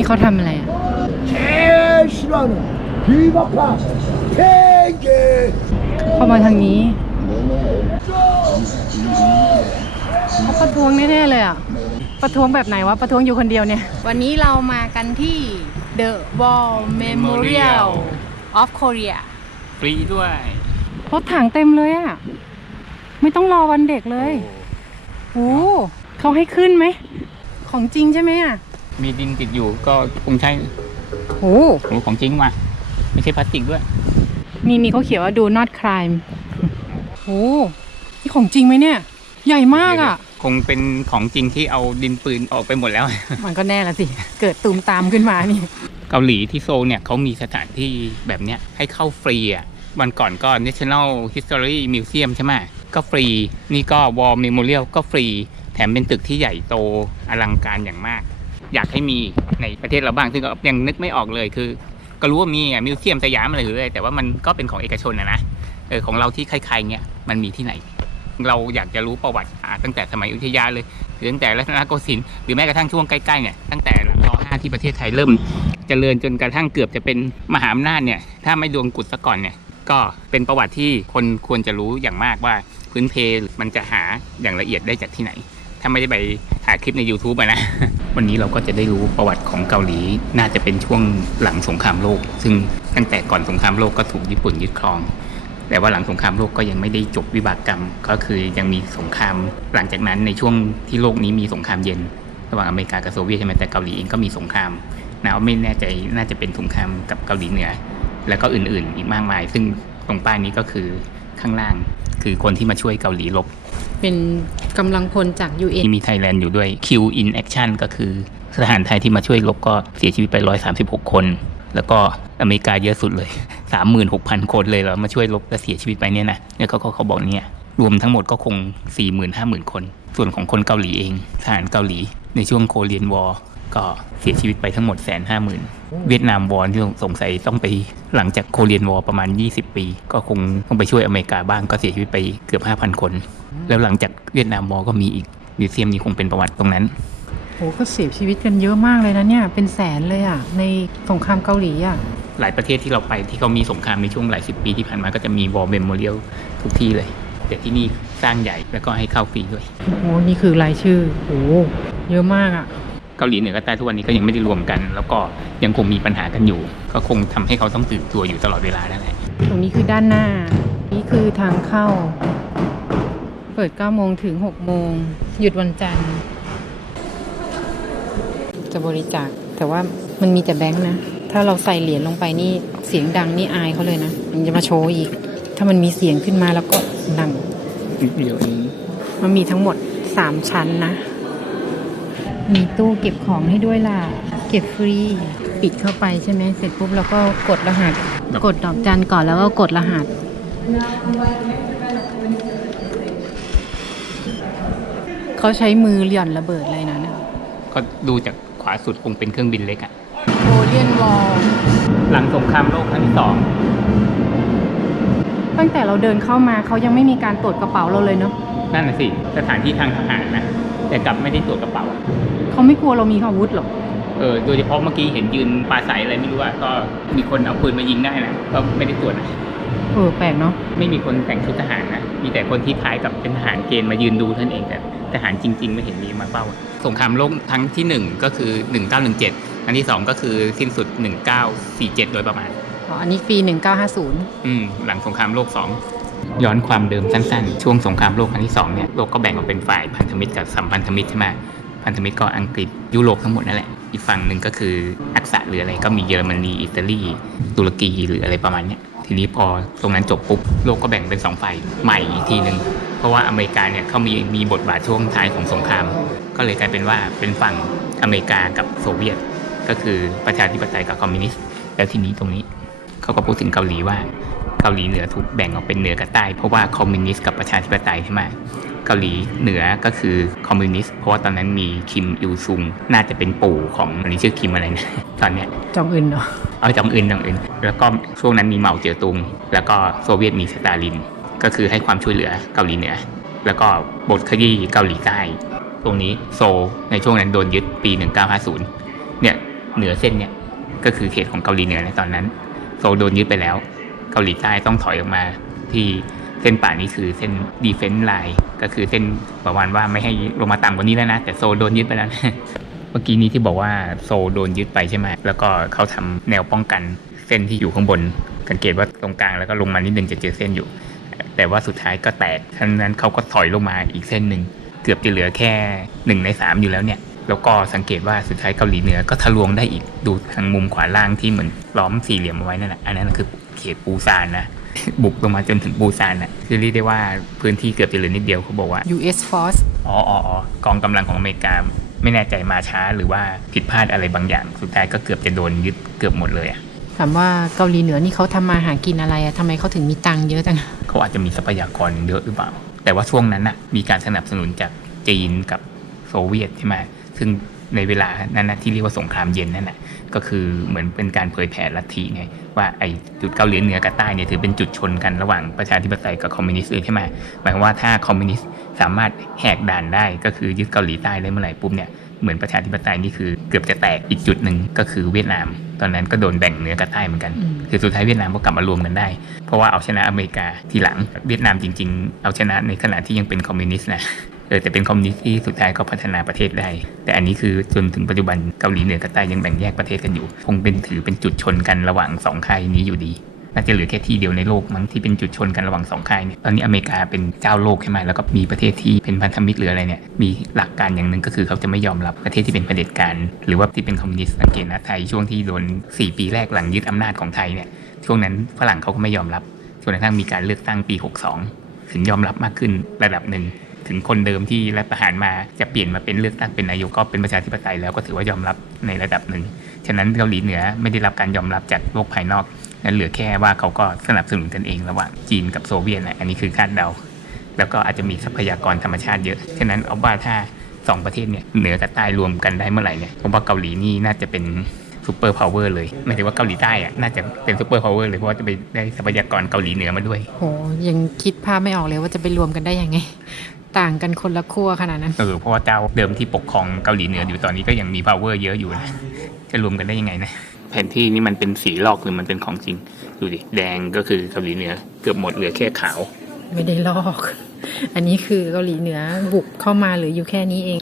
นี่เขาทำอะไรอ่ะ 제일 싫어하는 비박파 팽개 เข้ามาทางนี้เขาประท้วงแน่ๆเลยอ่ะประท้วงแบบไหนวะประท้วงอยู่คนเดียวเนี่ยวันนี้เรามากันที่ The War Memorial of Korea ฟรีด้วย รถถังเต็มเลยอ่ะไม่ต้องรอวันเด็กเลยโอ้เขาให้ขึ้นไหมของจริงใช่ไหมอ่ะ มีดินติดอยู่ก็คงใช่ โอ้ ของจริงว่ะไม่ใช่พลาสติกด้วย นี่เขาเขียนว่า do not crime โอ้นี่ของจริงไหมเนี่ยใหญ่มากอ่ะ คงเป็นของจริงที่เอาดินปืนออกไปหมดแล้ว มันก็แน่ละสิ เกิดตูมตามขึ้นมานี่ เกาหลีที่โซลเนี่ยเขามีสถานที่แบบเนี้ยให้เข้าฟรีอ่ะวันก่อนก็ National History Museum ใช่ไหมก็ฟรีนี่ก็ War Memorial ก็ฟรีแถมเป็นตึกที่ใหญ่โตอลังการอย่างมากอยากให้มีในประเทศเราบ้างซึ่งก็ยังนึกไม่ออกเลยคือก็รู้ว่ามีมิวเซียมสยามอะไรหรืออะไรแต่ว่ามันก็เป็นของเอกชนนะของเราที่ใครๆเงี้ยมันมีที่ไหนเราอยากจะรู้ประวัติตั้งแต่สมัยอยุธยาเลยหรือตั้งแต่รัตนโกสินทร์หรือแม้กระทั่งช่วงใกล้ๆเนี่ยตั้งแต่ร.5 ที่ประเทศไทยเริ่มเจริญจนกระทั่งเกือบจะเป็นมหาอำนาจเนี่ยถ้าไม่ดวงกุดซะก่อนเนี่ยก็เป็นประวัติที่คนควรจะรู้อย่างมากว่าพื้นเพมันจะหาอย่างละเอียดได้จากที่ไหนถ้าไม่ได้ไปหาคลิปใน YouTube นะ วันนี้เราก็จะได้รู้ประวัติของเกาหลีน่าจะเป็นช่วงหลังสงครามโลกซึ่งตั้งแต่ก่อนสงครามโลกก็ถูกญี่ปุ่นยึดครองแต่ว่าหลังสงครามโลกก็ยังไม่ได้จบวิบากกรรมก็คือยังมีสงครามหลังจากนั้นในช่วงที่โลกนี้มีสงครามเย็นระหว่างอเมริกากับโซเวียตใช่ไหมแต่เกาหลีเองก็มีสงครามนะไม่แน่ใจน่าจะเป็นสงครามกับเกาหลีเหนือแล้วก็อื่นๆอีกมากมายซึ่งตรงป้ายนี้ก็คือข้างล่างคือคนที่มาช่วยเกาหลีรบเป็นกำลังพลจาก UN มีไทยแลนด์อยู่ด้วย Q in Action ก็คือทหารไทยที่มาช่วยรบก็เสียชีวิตไป136คนแล้วก็อเมริกาเยอะสุดเลย 36,000 คนเลยเรามาช่วยรบและเสียชีวิตไปเนี่ยนะเนี่ยเขาบอกเนี่ยรวมทั้งหมดก็คง 40,000-50,000 คนส่วนของคนเกาหลีเองทหารเกาหลีในช่วงโคเรียนวอร์ก็เสียชีวิตไปทั้งหมด 150,000 เวียดนามวอร์ที่สงสัยต้องไปหลังจากโคเรียนวอร์ประมาณ20 ปีก็คงต้องไปช่วยอเมริกาบ้างก็เสียชีวิตไปเกือบ 5,000 คนแล้วหลังจากเวียดนามวอร์ก็มีอีกมิวเซียมนี้คงเป็นประวัติตรงนั้นโอ้ก็เสียชีวิตกันเยอะมากเลยนะเนี่ยเป็นแสนเลยอ่ะในสงครามเกาหลีอ่ะหลายประเทศที่เราไปที่เขามีสงครามในช่วงหลายสิบปีที่ผ่านมาก็จะมี War Memorial ทุกที่เลยแต่ที่นี่สร้างใหญ่แล้วก็ให้เข้าฟรีด้วยโอ้นี่คือรายชื่อโอ้เยอะมากอ่ะเกาหลีเหนือกับใต้ทุกวันนี้ก็ยังไม่ได้รวมกันแล้วก็ยังคงมีปัญหากันอยู่ก็คงทำให้เขาต้องตื่นตัวอยู่ตลอดเวลานั่นแหละตรงนี้คือด้านหน้านี่คือทางเข้าเปิด 9 โมงถึง 6 โมงหยุดวันจันทร์จะบริจาคแต่ว่ามันมีแต่แบงค์นะถ้าเราใส่เหรียญลงไปนี่เสียงดังนี่อายเขาเลยนะมันจะมาโชว์อีกถ้ามันมีเสียงขึ้นมาแล้วก็ดังเดี๋ยวนี้มันมีทั้งหมด3ชั้นนะมีตู้เก็บของให้ด้วยล่ะเก็บฟรีปิดเข้าไปใช่ไหมเสร็จปุ๊บเราก็กดรหัสกดดอกจันก่อนแล้วก็กดรหัสเขาใช้มือหย่อนระเบิดอะไรนะก็ดูจากขวาสุดคงเป็นเครื่องบินเล็กอะโคเรียนวอลหลังสงครามโลกครั้งที่2ตั้งแต่เราเดินเข้ามาเขายังไม่มีการตรวจกระเป๋าเราเลยเนาะนั่นน่ะสิสถานที่ทางทหารนะแต่กลับไม่ได้ตรวจกระเป๋าเขาไม่กลัวเรามีอาวุธหรอโดยเฉพาะเมื่อกี้เห็นยืนปาใสอะไรไม่รู้อะก็มีคนเอาปืนมายิงได้นะก็ไม่ได้ตรวจนะแปลกเนาะไม่มีคนแต่งชุดทหารนะมีแต่คนที่คล้ายกับเป็นทหารเกณฑ์มายืนดูท่านเองแต่ทหารจริงๆไม่เห็นมีมาเป้าสงครามโลกครั้งที่1ก็คือ1917อันที่2ก็คือสิ้นสุด1947โดยประมาณอันนี้ปี1950หลังสงครามโลก2ย้อนความเดิมสั้นๆช่วงสงครามโลกครั้งที่2เนี่ยโลกก็แบ่งออกเป็นฝ่ายพันธมิตรกับสัมพันธมิตรใช่ไหมพันธมิตรก็อังกฤษยุโรปทั้งหมดนั่นแหละอีกฝั่งหนึ่งก็คืออักษะหรืออะไรก็มีเยอรมนีอิตาลีตุรกีหรืออะไรประมาณนี้ทีนี้พอตรงนั้นจบปุ๊บโลกก็แบ่งเป็น2ฝ่ายใหม่อีกทีนึงเพราะว่าอเมริกาเนี่ยเขามีบทบาทช่วงท้ายของสงครามก็เลยกลายเป็นว่าเป็นฝั่งอเมริกากับโซเวียตก็คือประชาธิปไตยกับคอมมิวนิสต์แล้วทีนี้ตรงนี้เขาก็พูดถึงเกาหลีว่าเกาหลีเหนือถูกแบ่งออกเป็นเหนือกับใต้เพราะว่าคอมมิวนิสต์กับประชาธิปไตยใช่ไหมเกาหลีเหนือก็คือคอมมิวนิสต์เพราะว่าตอนนั้นมีคิมอิลซุงน่าจะเป็นปู่ของอันนี้ชื่อคิมอะไรนะตอนเนี้ยจองอึนเหรอจองอึนแล้วก็ช่วงนั้นมีเหมาเจ๋อตุงแล้วก็โซเวียตมีสตาลินก็คือให้ความช่วยเหลือเกาหลีเหนือแล้วก็บทขยี้เกาหลีใต้ตรงนี้โซในช่วงนั้นโดนยึดปี1950เนี่ย เหนือเส้นเนี่ยก็คือเขตของเกาหลีเหนือในตอนนั้นโซลโดนยึดไปแล้วเกาหลีใต้ต้องถอยออกมาที่เส้นป่านี้คือเส้น defense line ก็คือเส้นประมาณว่าไม่ให้ลงมาต่ำกว่านี้แล้วนะแต่โซลโดนยึดไปแล้ว เมื่อกี้นี้ที่บอกว่าโซลโดนยึดไปใช่ไหมแล้วก็เขาทำแนวป้องกันเส้นที่อยู่ข้างบนสังเกตว่าตรงกลางแล้วก็ลงมานิดนึงจะเจอเส้นอยู่แต่ว่าสุดท้ายก็แตกฉะนั้นเขาก็ถอยลงมาอีกเส้นหนึ่งเกือบจะเหลือแค่1 ใน 3อยู่แล้วเนี่ยแล้วก็สังเกตว่าสุดท้ายเกาหลีเหนือก็ทะลวงได้อีกดูทางมุมขวาล่างที่เหมือนล้อมสี่เหลี่ยมเอาไว้นั่นแหละอันนั้นคือเขตปูซานนะ บุกลงมาจนถึงปูซานน่ะคือเรียกได้ว่าพื้นที่เกือบจะเหลือนิดเดียวเขาบอกว่า US Force กองกำลังของอเมริกาไม่แน่ใจมาช้าหรือว่าผิดพลาดอะไรบางอย่างสุดท้ายก็เกือบจะโดนยึดเกือบหมดเลยอ่ะ ถามว่าเกาหลีเหนือนี่เขาทำมาหากินอะไรอะทำไมเขาถึงมีตังค์เยอะจัง เขาอาจจะมีทรัพยากรเยอะหรือเปล่าแต่ว่าช่วงนั้นน่ะมีการสนับสนุนจากจีนกับโซเวียตใช่ไหมซึ่งในเวลานั้นนะที่เรียกว่าสงครามเย็นนั่นน่ะก็คือเหมือนเป็นการเผยแผ่ลัทธิไงว่าไอ้จุดเกาหลีเหนือกับใต้เนี่ยถือเป็นจุดชนกันระหว่างประชาธิปไตยกับคอมมิวนิสต์เลยใช่ไหมหมายความว่าถ้าคอมมิวนิสต์สามารถแหกด่านได้ก็คือยึดเกาหลีใต้ได้เมื่อไหร่ปุ๊บเนี่ยเหมือนประชาธิปไตยนี่คือเกือบจะแตกอีกจุดหนึ่งก็คือเวียดนามตอนนั้นก็โดนแบ่งเหนือกับใต้เหมือนกันคือสุดท้ายเวียดนามก็กลับมารวมกันได้เพราะว่าเอาชนะอเมริกาทีหลังเวียดนามจริงๆเอาชนะในขณะที่ยังเป็นคอมมิวนิสต์นะแต่เป็นคอมมิวนิสต์ที่สุดท้ายก็พัฒนาประเทศได้แต่อันนี้คือจนถึงปัจจุบันเกาหลีเหนือกับใต้ยังแบ่งแยกประเทศกันอยู่คงเป็นถือเป็นจุดชนกันระหว่าง2ค่ายนี้อยู่ดีน่าจะเหลือแค่ที่เดียวในโลกมั้งที่เป็นจุดชนกันระหว่าง2ค่ายเนี่ยตอนนี้อเมริกาเป็นเจ้าโลกใช่ไหมแล้วก็มีประเทศที่เป็นพันธมิตรหรืออะไรเนี่ยมีหลักการอย่างหนึ่งก็คือเขาจะไม่ยอมรับประเทศที่เป็นเผด็จการหรือว่าที่เป็นคอมมิวนิสต์สังเกตนะไทยช่วงที่โดน4 ปีแรกหลังยึดอำนาจของไทยเนี่ยช่วงนั้นฝรั่งเขาก็ไม่ยอมรับจนกระทั่งมีการเลือกตั้งปี62ถึงยอมรับมากขึ้นระดับหนึ่งถึงคนเดิมที่รัฐประหารมาจะเปลี่ยนมาเป็นเลือกตั้งเป็นนายกก็เป็นประชาธิปไตยแล้วก็ถือว่ายอมรับในระดับหนึ่งฉะนั้นเกาหลีเหนือไม่ได้รับการยอมรับจากโลกภายนอกนั้นเหลือแค่ว่าเขาก็สนับสนุนกันเองระหว่างจีนกับโซเวียตนะอันนี้คือคาดเดาแล้วก็อาจจะมีทรัพยากรธรรมชาติเยอะฉะนั้นเอาว่าถ้า2 ประเทศเนี่ยเหนือกับใต้รวมกันได้เมื่อไหร่เนี่ยผมว่าเกาหลีนี่น่าจะเป็นซูเปอร์พาวเวอร์เลยหมายถึงว่าเกาหลีใต้อะน่าจะเป็นซูเปอร์พาวเวอร์เลยเพราะว่าจะไปได้ทรัพยากรเกาหลีเหนือมาด้วยโหยังคิดภาพไม่ออกเลยว่าจะไปรวมกันได้ยังไงต่างกันคนละขั้วขนาดนั้นเพราะว่าเจ้าเดิมที่ปกครองเกาหลีเหนืออยู่ตอนนี้ก็ยังมี power เยอะอยู่นะจะรวมกันได้ยังไงนะแผนที่นี่มันเป็นสีลอกหรือมันเป็นของจริงดูดิแดงก็คือเกาหลีเหนือเกือบหมดเหลือแค่ขาวไม่ได้ลอกอันนี้คือเกาหลีเหนือบุกเข้ามาหรืออยู่แค่นี้เอง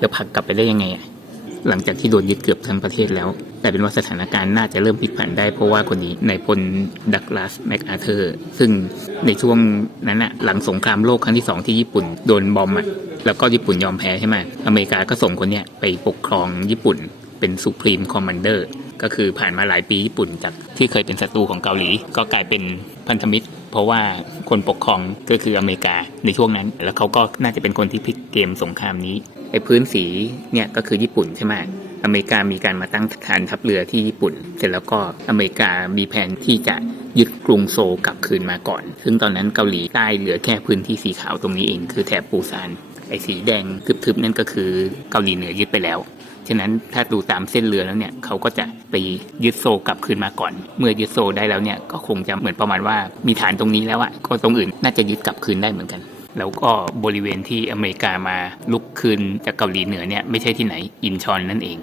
แล้วผลักกลับไปได้ยังไงอ่ะหลังจากที่โดนยึดเกือบทั้งประเทศแล้วแต่เป็นว่าสถานการณ์น่าจะเริ่มพลิกผันได้เพราะว่าคนนี้นายพลดักลาสแมคอาเธอร์ซึ่งในช่วงนั้นน่ะหลังสงครามโลกครั้งที่2ที่ญี่ปุ่นโดนบอมอ่ะแล้วก็ญี่ปุ่นยอมแพ้ใช่ไหมอเมริกาก็ส่งคนเนี้ยไปปกครองญี่ปุ่นเป็น Supreme Commander ก็คือผ่านมาหลายปีญี่ปุ่นจากที่เคยเป็นศัตรูของเกาหลีก็กลายเป็นพันธมิตรเพราะว่าคนปกครองก็คืออเมริกาในช่วงนั้นแล้วเขาก็น่าจะเป็นคนที่พลิกเกมสงครามนี้ไอ้พื้นสีเนี่ยก็คือญี่ปุ่นใช่ไหมอเมริกามีการมาตั้งฐานทัพเรือที่ญี่ปุ่นเสร็จแล้วก็อเมริกามีแผนที่จะยึดกรุงโซลกลับคืนมาก่อนซึ่งตอนนั้นเกาหลีใต้เหลือแค่พื้นที่สีขาวตรงนี้เองคือแถบปูซานไอ้สีแดงทึบๆนั่นก็คือเกาหลีเหนือยึดไปแล้วฉะนั้นถ้าดูตามเส้นเรือแล้วเนี่ยเขาก็จะไปยึดโซลกลับคืนมาก่อนเมื่อยึดโซลได้แล้วเนี่ยก็คงจะเหมือนประมาณว่ามีฐานตรงนี้แล้วอะก็ตรงอื่นน่าจะยึดกลับคืนได้เหมือนกันแล้วก็บริเวณที่อเมริกามาลุกคืนจากเกาหลีเหนือเนี่ยไม่ใช่ที่ไหนอินชอนนั่นเอง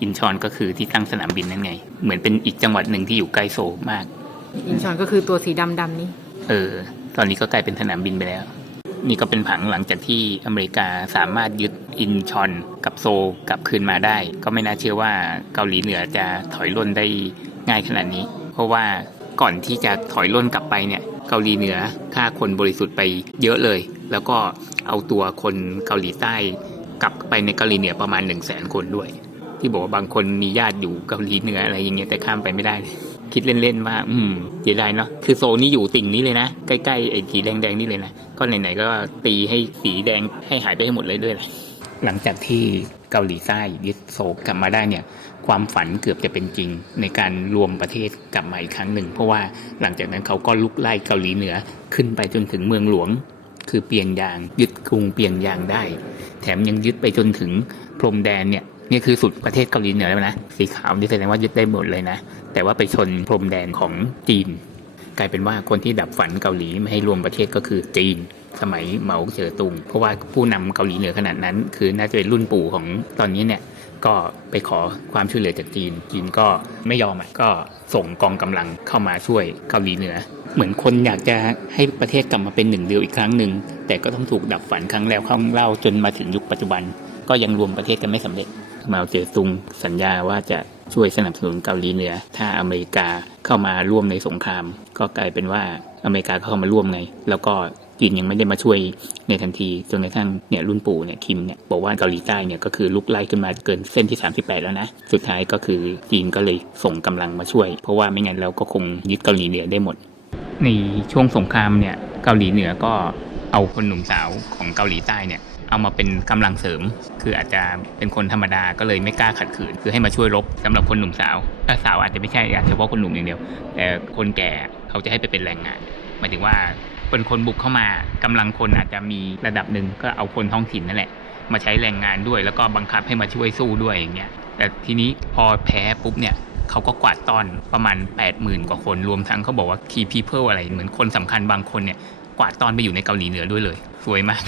อินชอนก็คือที่ตั้งสนามบินนั่นไงเหมือนเป็นอีกจังหวัดหนึ่งที่อยู่ใกล้โซลมากอินชอนก็คือตัวสีดำๆนี่ตอนนี้ก็กลายเป็นสนามบินไปแล้วนี่ก็เป็นผังหลังจากที่อเมริกาสามารถยึดอินชอนกับโซลกลับคืนมาได้ก็ไม่น่าเชื่อว่าเกาหลีเหนือจะถอยร่นได้ง่ายขนาดนี้เพราะว่าก่อนที่จะถอยร่นกลับไปเนี่ยเกาหลีเหนือฆ่าคนบริสุทธิ์ไปเยอะเลยแล้วก็เอาตัวคนเกาหลีใต้กลับไปในเกาหลีเหนือประมาณ 100,000 คนด้วยที่บอกว่าบางคนมีญาติอยู่เกาหลีเหนืออะไรอย่างเงี้ยแต่ข้ามไปไม่ได้คิดเล่นๆว่าเสียดายเนาะคือโซนนี่อยู่ติ่งนี้เลยนะใกล้ๆไอ้สีแดงๆนี่เลยนะก็ไหนๆก็ตีให้สีแดงให้หายไปให้หมดเลยด้วยหลังจากที่เกาหลีใต้ยึดโซลกลับมาได้เนี่ยความฝันเกือบจะเป็นจริงในการรวมประเทศกลับมาอีกครั้งหนึ่งเพราะว่าหลังจากนั้นเขาก็ลุกไล่เกาหลีเหนือขึ้นไปจนถึงเมืองหลวงคือเปียงยางยึดกรุงเปียงยางได้แถมยังยึดไปจนถึงพรมแดนเนี่ยนี่คือสุดประเทศเกาหลีเหนือแล้วนะสีขาวนี่แสดงว่ายึดได้หมดเลยนะแต่ว่าไปชนพรมแดนของจีนกลายเป็นว่าคนที่ดับฝันเกาหลีไม่ให้รวมประเทศก็คือจีนสมัยเหมาเจ๋อตุงเพราะว่าผู้นำเกาหลีเหนือขนาดนั้นคือน่าจะเป็นรุ่นปู่ของตอนนี้เนี่ย ก็ไปขอความช่วยเหลือจากจีนก็ไม่ยอมก็ส่งกองกำลังเข้ามาช่วยเกาหลีเหนือเหมือนคนอยากจะให้ประเทศกลับมาเป็นหนึ่งเดียวอีกครั้งหนึ่งแต่ก็ต้องถูกดับฝันครั้งแล้วครั้งเล่าจนมาถึงยุคปัจจุบันก็ยังรวมประเทศกันไม่สำเร็จมาเจอตุงสัญญาว่าจะช่วยสนับสนุนเกาหลีเหนือถ้าอเมริกาเข้ามาร่วมในสงครามก็กลายเป็นว่าอเมริกาเข้ามาร่วมไงแล้วก็จีนยังไม่ได้มาช่วยในทันทีจนกระทั่งเนี่ยรุ่นปู่เนี่ยคิมเนี่ยบอกว่าเกาหลีใต้เนี่ยก็คือลุกไล่ขึ้นมาเกินเส้นที่38แล้วนะสุดท้ายก็คือจีนก็เลยส่งกำลังมาช่วยเพราะว่าไม่งั้นเราก็คงยึดเกาหลีเหนือได้หมดในช่วงสงครามเนี่ยเกาหลีเหนือก็เอาคนหนุ่มสาวของเกาหลีใต้เนี่ยเอามาเป็นกำลังเสริมคืออาจจะเป็นคนธรรมดาก็เลยไม่กล้าขัดขืนคือให้มาช่วยรบสำหรับคนหนุ่มสาวสาวอาจจะไม่ใช่เฉพาะคนหนุ่มอย่างเดียวแต่คนแก่เขาจะให้ไปเป็นแรงงานหมายถึงว่าเป็นคนบุกเข้ามากำลังคนอาจจะมีระดับหนึ่งก็เอาคนท้องถิ่นนั่นแหละมาใช้แรงงานด้วยแล้วก็บังคับให้มาช่วยสู้ด้วยอย่างเงี้ยแต่ทีนี้พอแพ้ปุ๊บเนี่ยเขาก็กวาดต้อนประมาณ 80,000 กว่าคนรวมทั้งเขาบอกว่า key people อะไรเหมือนคนสำคัญบางคนเนี่ยกวาดต้อนไปอยู่ในเกาหลีเหนือด้วยเลยสวยมาก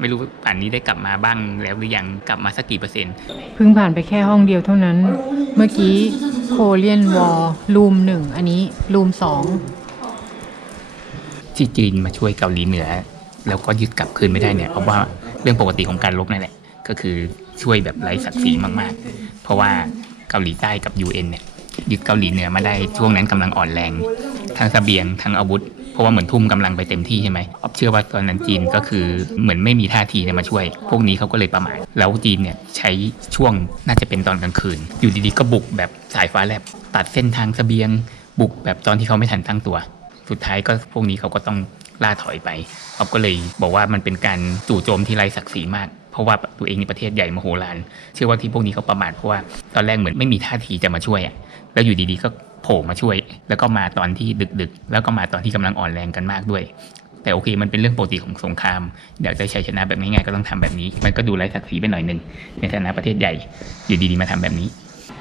ไม่รู้ป่านนี้ได้กลับมาบ้างแล้วหรือยังกลับมาสักกี่เปอร์เซ็นต์เพิ่งผ่านไปแค่ห้องเดียวเท่านั้นเมื่อกี้โคเรียนวอลรูม1อันนี้รูม2ที่จีนมาช่วยเกาหลีเหนือแล้วก็ยึดกลับคืนไม่ได้เนี่ยเพราะว่าเรื่องปกติของการรบนั่นแหละก็คือช่วยแบบไร้ศักดิ์ศรีมากๆเพราะว่าเกาหลีใต้กับ UN เนี่ยยึดเกาหลีเหนือมาได้ช่วงนั้นกำลังอ่อนแรงทั้งเสบียงทั้งอาวุธเพราะว่าเหมือนทุ่มกำลังไปเต็มที่ใช่ไหมอ๊อฟเชื่อว่าตอนนั้นจีนก็คือเหมือนไม่มีท่าทีมาช่วยพวกนี้เขาก็เลยประมาทแล้วจีนเนี่ยใช้ช่วงน่าจะเป็นตอนกลางคืนอยู่ดีๆก็บุกแบบสายฟ้าแลบตัดเส้นทางเสบียงบุกแบบตอนที่เขาไม่ทันตั้งตัวสุดท้ายก็พวกนี้เขาก็ต้องล่าถอยไปอ๊อฟก็เลยบอกว่ามันเป็นการจู่โจมที่ไร้ศักดิ์ศรีมากเพราะว่าตัวเองในประเทศใหญ่มโหฬารเชื่อว่าที่พวกนี้เขาประมาทเพราะว่าตอนแรกเหมือนไม่มีท่าทีจะมาช่วยแล้วอยู่ดีๆก็โผล่มาช่วยแล้วก็มาตอนที่ดึกๆแล้วก็มาตอนที่กำลังอ่อนแรงกันมากด้วยแต่โอเคมันเป็นเรื่องปกติของสงครามอยากได้ชัยชนะแบบง่ายๆก็ต้องทำแบบนี้มันก็ดูไร้ศักดิ์ศรีไปหน่อยนึงในฐานะประเทศใหญ่อยู่ดีๆมาทำแบบนี้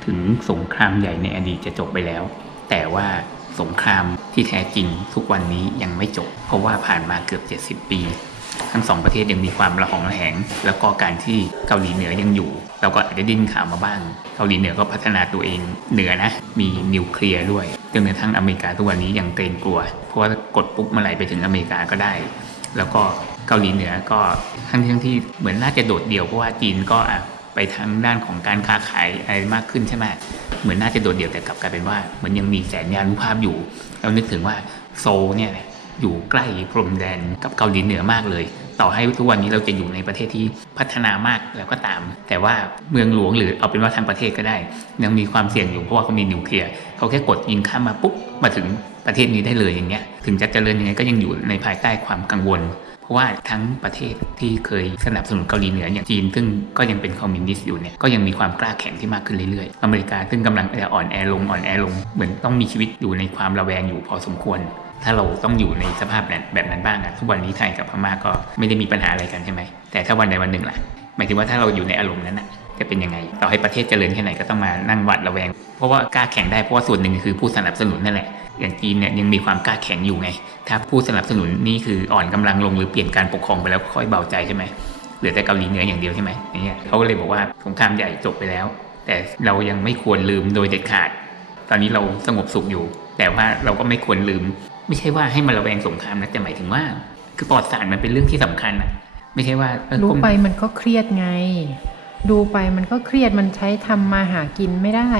ถึงสงครามใหญ่ในอดีตจะจบไปแล้วแต่ว่าสงครามที่แท้จริงทุกวันนี้ยังไม่จบเพราะว่าผ่านมาเกือบ70 ปีทั้งสองประเทศยังมีความระหองระแหงแล้วก็การที่เกาหลีเหนือยังอยู่เราก็อาจจะดิ้นข่าวมาบ้างเกาหลีเหนือก็พัฒนาตัวเองเหนือนะมีนิวเคลียร์ด้วยจนกระทั่งอเมริกาทุกวันนี้ยังเกรงกลัวเพราะว่ากดปุ๊บเมื่อไหร่ไปถึงอเมริกาก็ได้แล้วก็เกาหลีเหนือก็ทั้งที่เหมือนน่าจะโดดเดี่ยวเพราะว่าจีนก็ไปทางด้านของการค้าขายอะไรมากขึ้นใช่ไหมเหมือนน่าจะโดดเดี่ยวแต่กลับกลายเป็นว่าเหมือนยังมีแสนยานุภาพอยู่เรานึกถึงว่าโซลเนี่ยอยู่ใกล้พรมแดนกับเกาหลีเหนือมากเลยต่อให้ทุกวันนี้เราจะอยู่ในประเทศที่พัฒนามากแล้วก็ตามแต่ว่าเมืองหลวงหรือเอาเป็นว่าทางประเทศก็ได้ยังมีความเสี่ยงอยู่เพราะว่าเขามีนิวเคลียร์เขาแค่กดยิงข้ามมาปุ๊บมาถึงประเทศนี้ได้เลยอย่างเงี้ยถึงจะเจริญยังไงก็ยังอยู่ในภายใต้ความกังวลเพราะว่าทั้งประเทศที่เคยสนับสนุนเกาหลีเหนืออย่างจีนซึ่งก็ยังเป็นคอมมิวนิสต์อยู่เนี่ยก็ยังมีความกล้าแข็งที่มากขึ้นเรื่อยๆอเมริกาซึ่งกำลังจะอ่อนแอลงเหมือนต้องมีชีวิตอยู่ในความระแวงอยู่พอสมควรถ้าเราต้องอยู่ในสภาพแบบนั้นบ้างทุกวันนี้ไทยกับพม่าก็ไม่ได้มีปัญหาอะไรกันใช่ไหมแต่ถ้าวันใดวันหนึ่งล่ะหมายถึงว่าถ้าเราอยู่ในอารมณ์นั้นจะเป็นยังไงต่อให้ประเทศเจริญแค่ไหนก็ต้องมานั่งหวาดระแวงเพราะว่ากล้าแข่งได้เพราะว่าส่วนหนึ่งคือผู้สนับสนุนนั่นแหละอย่างจีนเนี่ยยังมีความกล้าแข็งอยู่ไงถ้าผู้สนับสนุนนี่คืออ่อนกำลังลงหรือเปลี่ยนการปกครองไปแล้วค่อยเบาใจใช่ไหมเหลือแต่เกาหลีเหนืออย่างเดียวใช่ไหมอย่างเงี้ยเขาก็เลยบอกว่าสงครามใหญ่จบไปแล้วแต่เรายังไม่ควรลืมโดยเด็ดขาดตอนนี้เราสงบสุขอยู่แต่ว่าเราก็ไม่ควรลืมไม่ใช่ว่าให้มาระแวงสงครามนะแต่หมายถึงว่าคือประวัติศาสตร์มันเป็นเรื่องที่สำคัญไม่ใช่ว่ารู้ไปมันก็เครียดไงดูไปมันก็เครียดมันใช้ทำมาหากินไม่ได้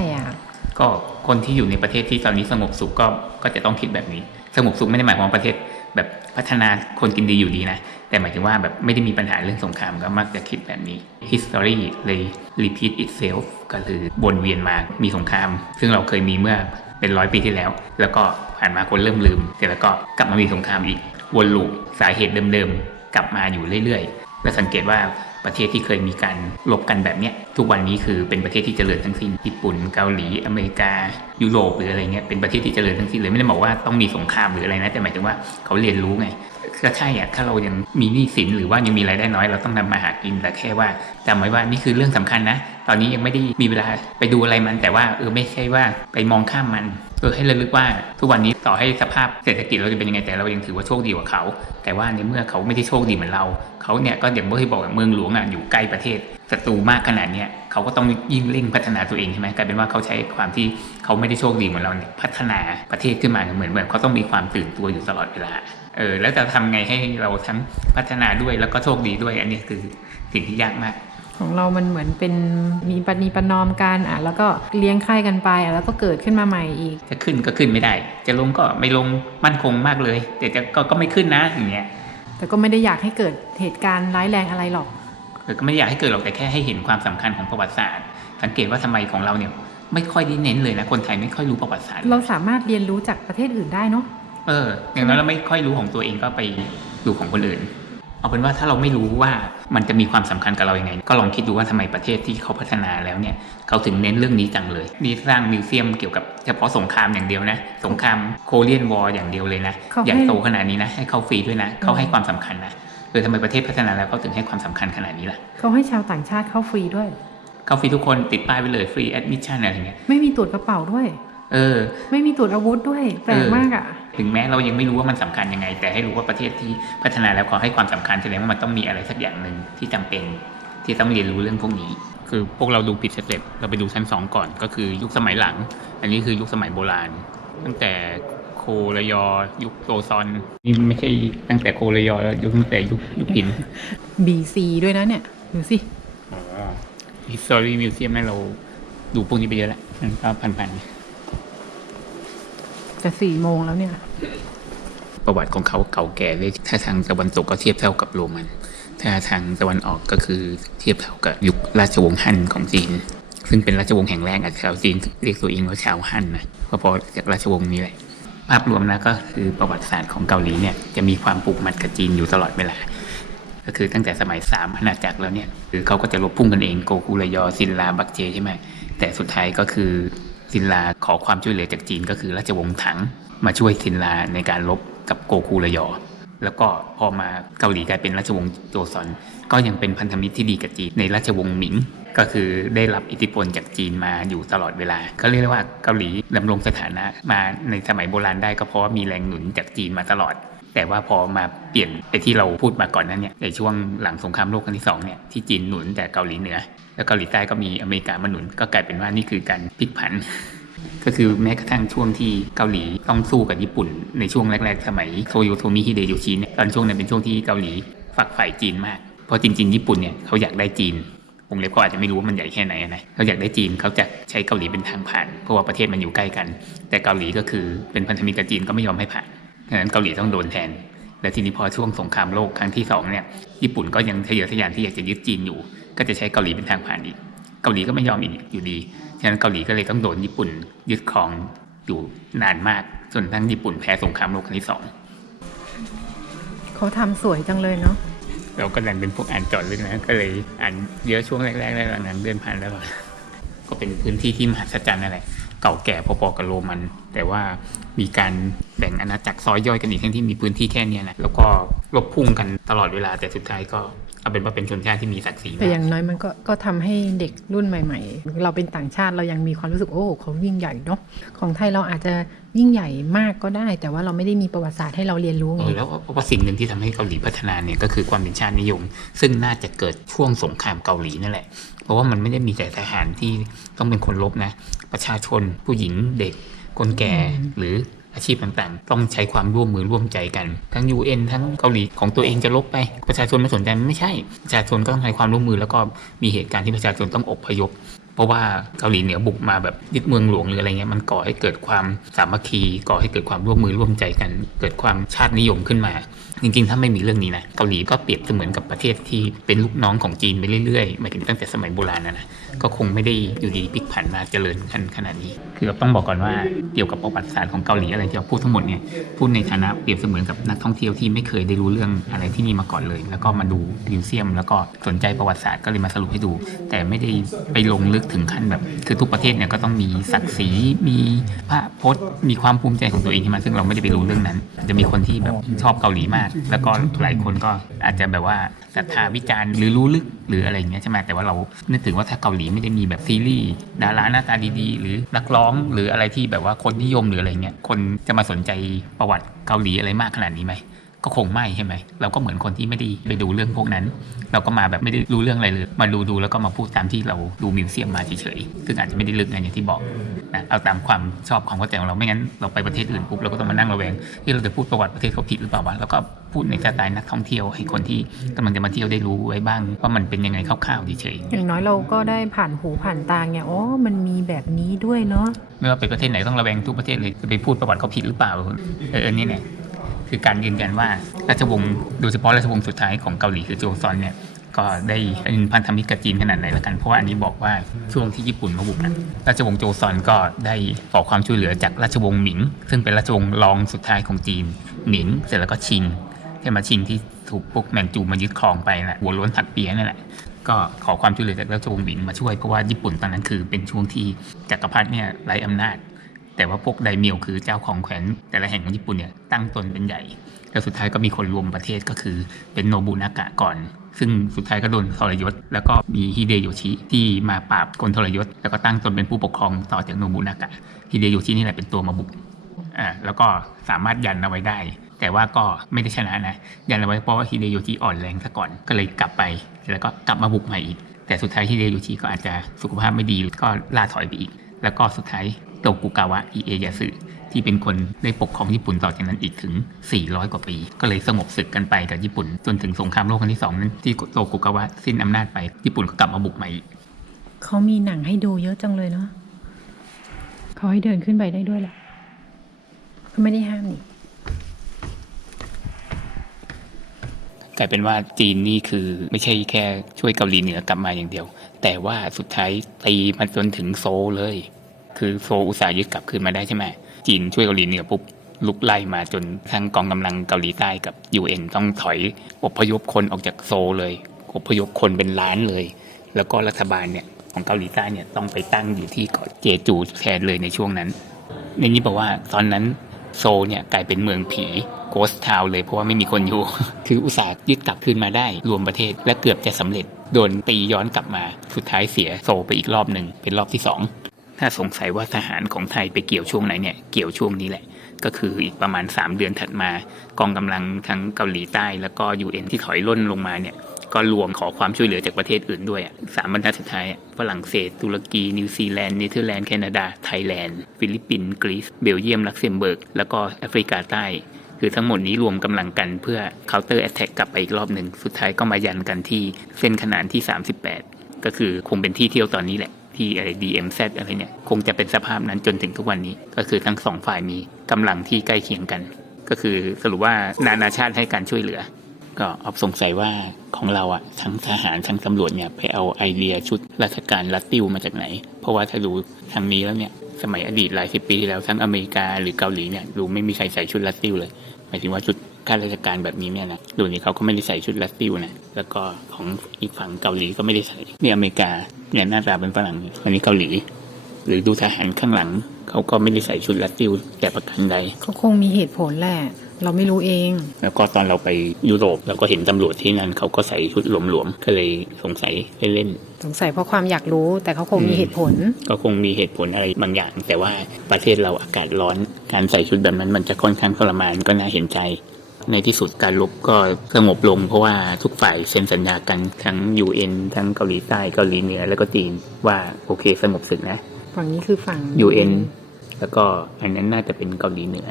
ก็คนที่อยู่ในประเทศที่ตอนนี้สงบสุขก็จะต้องคิดแบบนี้สงบสุขไม่ได้หมายความประเทศแบบพัฒนาคนกินดีอยู่ดีนะแต่หมายถึงว่าแบบไม่ได้มีปัญหาเรื่องสงครามก็มักจะคิดแบบนี้ history เลย repeat itself ก็คือวนเวียนมามีสงครามซึ่งเราเคยมีเมื่อเป็น100 ปีที่แล้วแล้วก็ผ่านมาคนเริ่มลืมเสร็จแล้วก็กลับมามีสงครามอีกวนลูปสาเหตุเดิมๆกลับมาอยู่เรื่อยๆและสังเกตว่าประเทศที่เคยมีการลบกันแบบเนี้ยทุกวันนี้คือเป็นประเทศที่เจริญทั้งสิ้นญี่ปุ่นเกาหลีอเมริกายุโรปหรืออะไรเงี้ยเป็นประเทศที่เจริญทั้งสิ้นเลยไม่ได้บอกว่าต้องมีสงครามหรืออะไรนะแต่หมายถึงว่าเขาเรียนรู้ไงก็ใช่ถ้าเรายังมีหนี้สินหรือว่ายังมีรายได้น้อยเราต้องนำมาหากินแต่แค่ว่าจำไว้ว่านี่คือเรื่องสำคัญนะตอนนี้ยังไม่ได้มีเวลาไปดูอะไรมันแต่ว่าไม่ใช่ว่าไปมองข้ามมันให้ระลึกว่าทุกวันนี้ต่อให้สภาพเศรษฐกิจเราจะเป็นยังไงแต่เรายังถือว่าโชคดีกว่าเขาแต่ว่าในเมื่อเขาไม่ได้โชคดีเหมือนเราเขาเนี่ยก็อย่างที่บอกเมืองหลวงอยู่ใกล้ประเทศ ศัตรูมากขนาดเนี้ยเขาก็ต้องยิ่งเร่งพัฒนาตัวเองใช่ไหมกลายเป็นว่าเขาใช้ความที่เขาไม่ได้โชคดีเหมือนเราเนี่ยพัฒนาประเทศขึ้นมาเหมือนแบบเขาต้องมีความตื่นตัวอยู่ตลอดเวลาแล้วจะทำไงให้เราทั้งพัฒนาด้วยแล้วก็โชคดีด้วยอันนี้คือสิ่งที่ยากมากของเรามันเหมือนเป็นมีปณีประนอมกันแล้วก็เลี้ยงไข่กันไปแล้วก็เกิดขึ้นมาใหม่อีกจะขึ้นก็ขึ้นไม่ได้จะลงก็ไม่ลงมั่นคงมากเลยแต่ก็ไม่ขึ้นนะอย่างเงี้ยแต่ก็ไม่ได้อยากให้เกิดเหตุการณ์ร้ายแรงอะไรหรอกก็ไม่อยากให้เกิดหรอกแต่แค่ให้เห็นความสำคัญของประวัติศาสตร์สังเกตว่าทำไมของเราเนี่ยไม่ค่อยได้เน้นเลยนะคนไทยไม่ค่อยรู้ประวัติศาสตร์เราสามารถเรียนรู้จากประเทศอื่นได้เนาะอย่างนั้นเราไม่ค่อยรู้ของตัวเองก็ไปดูของคนอื่นเอาเป็นว่าถ้าเราไม่รู้ว่ามันจะมีความสำคัญกับเราอย่างไงก็ลองคิดดูว่าทำไมประเทศที่เขาพัฒนาแล้วเนี่ยเขาถึงเน้นเรื่องนี้จังเลยนี่สร้างมิวเซียมเกี่ยวกับเฉพาะสงครามอย่างเดียวนะสงครามโคเรียนวอร์อย่างเดียวเลยนะใหญ่โตขนาดนี้นะให้เข้าฟรีด้วยนะเขาให้ความสำคัญนะทำไมประเทศพัฒนาแล้วเขาถึงให้ความสำคัญขนาดนี้ล่ะเขาให้ชาวต่างชาติเข้าฟรีด้วยเข้าฟรีทุกคนติดป้ายไปเลยฟรีแอดมิชชั่นอะไรเงี้ยไม่มีตรวจกระเป๋าด้วยไม่มีตรวจอาวุธด้วยแปลกมากอ่ะถึงแม้เรายังไม่รู้ว่ามันสำคัญยังไงแต่ให้รู้ว่าประเทศที่พัฒนาแล้วเขาให้ความสำคัญแสดงว่ามันต้องมีอะไรสักอย่างหนึ่งที่จำเป็นที่ต้องเรียนรู้เรื่องพวกนี้คือพวกเราดูผิดสเต็ปเราไปดูชั้น2ก่อนก็คือยุคสมัยหลังอันนี้คือยุคสมัยโบราณตั้งแต่โคระยอยุคโซซอนนี่ไม่ใช่ตั้งแต่โคระยอแล้วยุคตั้งแต่ยุคหิน BC ด้วยนะเนี่ยดูสิHistory Museum นั่นเราดูพวกนี้ไปเยอะแล้วมันก็พันจะ4 โมงแล้วเนี่ยประวัติของเขาเก่าแก่เลยถ้าทางตะวันตกก็เทียบเท่ากับโรมันถ้าทางตะวันออกก็คือเทียบเท่ากับยุคราชวงศ์ฮั่นของจีนซึ่งเป็นราชวงศ์แห่งแรกชาวจีนเรียกตัวเองว่าชาวฮั่นนะก็เพราะจากราชวงศ์นี้แหละภาพรวมนะก็คือประวัติศาสตร์ของเกาหลีเนี่ยจะมีความผูกมัดกับจีนอยู่ตลอดเวลาก็คือตั้งแต่สมัย3อาณาจักรแล้วเนี่ยคือเขาก็จะรบพุ่งกันเองโกกุระยอซินลาบักเจใช่ไหมแต่สุดท้ายก็คือซินลาขอความช่วยเหลือจากจีนก็คือราชวงศ์ถังมาช่วยซินลาในการรบกับโกกุระยอแล้วก็พอมาเกาหลีกลายเป็นราชวงศ์โจซอนก็ยังเป็นพันธมิตรที่ดีกับจีนในราชวงศ์หมิงก็คือได้รับอิทธิพลจากจีนมาอยู่ตลอดเวลาเขาเรียกว่าเกาหลีดำรงสถานะมาในสมัยโบราณได้ก็เพราะมีแรงหนุนจากจีนมาตลอดแต่ว่าพอมาเปลี่ยนไปที่เราพูดมาก่อนนั้นเนี่ยในช่วงหลังสงครามโลกครั้งที่2เนี่ยที่จีนหนุนแต่เกาหลีเหนือแล้วเกาหลีใต้ก็มีอเมริกามาหนุนก็กลายเป็นว่านี่คือการพลิกผันก็คือแม้กระทั่งช่วงที่เกาหลีต้องสู้กับญี่ปุ่นในช่วงแรกๆสมัยโทโยโทมิฮิเดโยชิเนี่ยตอนช่วงนั้นเป็นช่วงที่เกาหลีฝักใฝ่จีนมากเพราะจริงๆญี่ปุ่นเนี่ยเขาอยากได้จีนวงเล็บเขาอาจจะไม่รู้ว่ามันใหญ่แค่ไหนนะเขาอยากได้จีนเขาจะใช้เกาหลีเป็นทางผ่านเพราะว่าประเทศมันอยู่ใกล้กันแต่เกาหลีก็คือเป็นพันธมิตรกับจีนก็ไม่ยอมให้ผ่านดังนั้นเกาหลีต้องโดนแทนและทีนี้พอช่วงสงครามโลกครั้งที่2เนี่ยญี่ปุ่นก็ยังทะเยอทะยานที่อยากจะยึดจีนอยู่ก็จะใช้เกาหลีเป็นทางผ่านอีกเกาหลีก็ไม่ยอมอีกอยู่ดีฉะนั้นเกาหลีก็เลยต้องโดนญี่ปุ่นยึดครองอยู่นานมากจนทั้งญี่ปุ่นแพ้สงครามโลกครั้งที่2เขาทำสวยจังเลยเนาะเราก็ยังเป็นพวกอ่านจดเลยนะก็เลยอ่านเยอะช่วงแรกๆแล้วหลังๆเดินผ่านแล้วก็เป็นพื้นที่ที่มหัศจรรย์อะไรเก่าแก่พอๆกับโรมันแต่ว่ามีการแบ่งอาณาจักรซอยย่อยกันอีกทั้งที่มีพื้นที่แค่นี้นะแล้วก็รบพุ่งกันตลอดเวลาแต่สุดท้ายก็เอาเป็นว่าเป็นชนชาติที่มีศักดิ์ศรีแต่อย่างน้อยมันก็ทำให้เด็กรุ่นใหม่ๆเราเป็นต่างชาติเรายังมีความรู้สึกโอ้เขายิ่งใหญ่เนาะของไทยเราอาจจะยิ่งใหญ่มากก็ได้แต่ว่าเราไม่ได้มีประวัติศาสตร์ให้เราเรียนรู้ไงแล้วว่าสิ่งหนึ่งที่ทำให้เกาหลีพัฒนาเนี่ยก็คือความเป็นชาตินิยมซึ่งน่าจะเกิดช่วงสงครามเกาหลีนั่นแหละเพราะว่ามันไม่ได้มีแต่ทหารที่ต้องเป็นคนรบนะประชาชนผู้หญิงเด็กคนแก่หรืออาชีพต่างๆต้องใช้ความร่วมมือร่วมใจกันทั้ง UN ทั้งเกาหลีของตัวเองจะลบไปประชาชนไม่สนใจไม่ใช่ประชาชนก็ต้องให้ความร่วมมือแล้วก็มีเหตุการณ์ที่ประชาชนต้องอพยพเพราะว่าเกาหลีเหนือบุกมาแบบยึดเมืองหลวงหรืออะไรเงี้ยมันก่อให้เกิดความสามัคคีก่อให้เกิดความร่วมมือร่วมใจกันเกิดความชาตินิยมขึ้นมาจริงๆถ้าไม่มีเรื่องนี้นะเกาหลีก็เปรียบเสมือนกับประเทศที่เป็นลูกน้องของจีนไปเรื่อยๆหมายถึงตั้งแต่สมัยโบราณนะก็คงไม่ได้อยู่ดีพลิกผันมาเจริญขนาดนี้คือต้องบอกก่อนว่าเกี่ยวกับประวัติศาสตร์ของเกาหลีอะไรที่เราพูดทั้งหมดเนี่ยพูดในฐานะเปรียบเสมือนกับนักท่องเที่ยวที่ไม่เคยได้รู้เรื่องอะไรที่นี่มาก่อนเลยแล้วก็มาดูมิวเซียมแล้วก็สนใจประวัติศาสตร์ก็เลยมาสรุปให้ดูแต่ไม่ได้ไปลงลึกถึงขั้นแบบคือทุกประเทศเนี่ยก็ต้องมีศักดิ์ศรีมีพระพจน์มีความภูมิใจของตัวเองที่มันซึ่งเราไม่ได้ไปรู้เรื่องนั้นจะมีคนที่แบบชอบเกาหลีมากแล้วก็หลายคนก็อาจจะแบบว่าศรัทธาวิจารณ์หรือรู้ลึกหรืออะไรอย่างเงี้ยใช่ไหมแต่ว่าเรานึกถึงว่าถ้าเกาหลีไม่ได้มีแบบซีรีส์ดาราหน้าตาดีๆหรือนักร้องหรืออะไรที่แบบว่าคนนิยมหรืออะไรเงี้ยคนจะมาสนใจประวัติเกาหลีอะไรมากขนาดนี้ไหม ก็คงไม่ใช่ไหมเราก็เหมือนคนที่ไม่ได้ไปดูเรื่องพวกนั้นเราก็มาแบบไม่ได้รู้เรื่องอะไรเลยมาดูแล้วก็มาพูดตามที่เราดูมิวเซียมมาเฉยๆซึ่งอาจจะไม่ได้ลึกอย่างที่บอกนะเอาตามความชอบความเข้าใจของเราไม่งั้นเราไปประเทศอื่นปุ๊บเราก็ต้องมานั่งระแวงที่เราจะพูดประวัติประเทศเขาผิดหรือเปล่าวะแล้วก็พูดในสไตล์นักท่องเที่ยวให้คนที่กำลังจะมาเที่ยวได้รู้ไว้บ้างว่ามันเป็นยังไงคร่าวๆเฉยๆ อย่างน้อยเราก็ได้ผ่านหูผ่านตาไงอ๋อมันมีแบบนี้ด้วยเนาะ ไม่ว่าไปประเทศไหนต้องระแวงทุกประเทศเลยจะไปพูดประวัติเขาผิดหรือเปล่านี่เนี่ยคือการยืนยันว่าราชวงศ์โดยเฉพาะราชวงศ์สุดท้ายของเกาหลีคือโจซอนเนี่ยก็ได้เป็นพันธมิตรกับจีนขนาดไหนละกันเพราะว่าอันนี้บอกว่าช่วงที่ญี่ปุ่นมาบุกนะราชวงศ์โจซอนก็ได้ขอความช่วยเหลือจากราชวงศ์หมิงซึ่งเป็นราชวงศ์รองสุดท้ายของจีนหมิงเสร็จแล้วก็ชิงที่มาชิงที่ถูกพวกแมนจูมายึดครองไปแหละหัวโล้นถักเปียนั่นแหละก็ขอความช่วยเหลือจากราชวงศ์หมิงมาช่วยเพราะว่าญี่ปุ่นตอนนั้นคือเป็นช่วงที่จักรพรรดิเนี่ยไร้อำนาจแต่ว่าพวกไดเมียวคือเจ้าของแคว้นแต่ละแห่งของญี่ปุ่นเนี่ยตั้งตนเป็นใหญ่แล้วสุดท้ายก็มีคนรวมประเทศก็คือเป็นโนบุนากะก่อนซึ่งสุดท้ายก็โดนทรยศแล้วก็มีฮิเดโยชิที่มาปราบคนทรยศแล้วก็ตั้งตนเป็นผู้ปกครองต่อจากโนบุนากะฮิเดโยชินี่แหละเป็นตัวมาบุกแล้วก็สามารถยันเอาไว้ได้แต่ว่าก็ไม่ได้ชนะนะยันเอาไว้เพราะว่าฮิเดโยชิอ่อนแรงซะก่อนก็เลยกลับไปแล้วก็กลับมาบุกใหม่อีกแต่สุดท้ายฮิเดโยชิก็อาจจะสุขภาพไม่ดีก็ล่าถอยไปอีกแล้วก็สุดท้ายโตกุกาวะอิเอยาสึที่เป็นคนได้ปกครองญี่ปุ่นต่อจากนั้นอีกถึง400กว่าปีก็เลยสงบศึกกันไปกับญี่ปุ่นจนถึงสงครามโลกครั้งที่2นั้นที่โตกุกาวะสิ้นอำนาจไปญี่ปุ่นก็กลับมาบุกใหม่อีก เขามีหนังให้ดูเยอะจังเลยเนาะเขาให้เดินขึ้นไปได้ด้วยแหละก็ไม่ได้ห้ามนี่ กลายเป็นว่าจีนนี่คือไม่ใช่แค่ช่วยเกาหลีเหนือกลับมาอย่างเดียวแต่ว่าสุดท้ายตีมาจนถึงโซลเลยคือโซลอุตสาห์ยึดกลับคืนมาได้ใช่ไหมจีนช่วยเกาหลีเหนือปุ๊บลุกไล่มาจนทั้งกองกำลังเกาหลีใต้กับ UN ต้องถอยอพยพคนออกจากโซลเลยอพยพคนเป็นล้านเลยแล้วก็รัฐบาลเนี่ยของเกาหลีใต้เนี่ยต้องไปตั้งอยู่ที่เกาะเจจูแทนเลยในช่วงนั้นในนี้บอกว่าตอนนั้นโซลเนี่ยกลายเป็นเมืองผีโกสต์ทาวน์เลยเพราะว่าไม่มีคนอยู่ คืออุตสาห์ยึดกลับคืนมาได้รวมประเทศและเกือบจะสำเร็จโดนตีย้อนกลับมาสุดท้ายเสียโซลไปอีกรอบหนึ่งเป็นรอบที่2ถ้าสงสัยว่าทหารของไทยไปเกี่ยวช่วงไหนเนี่ยเกี่ยวช่วงนี้แหละก็คืออีกประมาณ3เดือนถัดมากองกำลังทั้งเกาหลีใต้แล้วก็ UN ที่ถอยร่นลงมาเนี่ยก็รวมขอความช่วยเหลือจากประเทศอื่นด้วย3บรรทัดสุดท้ายฝรั่งเศสตุรกีนิวซีแลนด์เนเธอร์แลนด์แคนาดาไทยแลนด์ฟิลิปปินส์กรีซเบลเยียมลักเซมเบิร์กแล้วก็แอฟริกาใต้คือทั้งหมดนี้รวมกำลังกันเพื่อ counter attack กลับไปอีกรอบหนึ่งสุดท้ายก็มายันกันที่เส้นขนานที่38ก็คือคงเป็นที่เที่ยวตอนนี้แหละที่อะไร DMZ อะไรเนี่ยคงจะเป็นสภาพนั้นจนถึงทุกวันนี้ก็คือทั้งสองฝ่ายมีกำลังที่ใกล้เคียงกันก็คือสรุปว่านานาชาติให้การช่วยเหลือก็ออฟสงสัยว่าของเราทั้งทหารทั้งตำรวจเนี่ยไปเอาไอเดียชุดราชการลัดติ้วมาจากไหนเพราะว่าถ้าดูทางนี้แล้วเนี่ยสมัยอดีตหลายสิบปีที่แล้วทั้งอเมริกาหรือเกาหลีเนี่ยดูไม่มีใครใส่ชุดลัดติ้วเลยหมายถึงว่าชุดข้าราชการแบบนี้เนี่ยนะดูนี่เขาก็ไม่ได้ใส่ชุดลัดติ้วนะแล้วก็ของอีกฝั่งเกาหลีก็ไม่ได้ใส่นี่อเมริกาเนี่ยหน้าตาเป็นฝรั่งอันนี้เกาหลีหรือดูทหารข้างหลังเขาก็ไม่ได้ใส่ชุดลัดติ้วแต่ประการใดเขาคงมีเหตุผลแหละเราไม่รู้เองแล้วก็ตอนเราไปยุโรปเราก็เห็นตำรวจที่นั่นเขาก็ใส่ชุดหลวมๆก็เลยสงสัยเล่นๆสงสัยเพราะความอยากรู้แต่เขาคงมีเหตุผลก็คงมีเหตุผลอะไรบางอย่างแต่ว่าประเทศเราอากาศร้อนการใส่ชุดแบบนั้นมันจะค่อนข้างทรมานก็น่าเห็นใจในที่สุดการรบก็สงบลงเพราะว่าทุกฝ่ายเซ็นสัญญากันทั้ง UN ทั้งเกาหลีใต้เกาหลีเหนือแล้วก็จีนว่าโอเคสงบศึกนะฝั่งนี้คือฝั่ง UN แล้วก็อันนั้นน่าจะเป็นเกาหลีเหนือ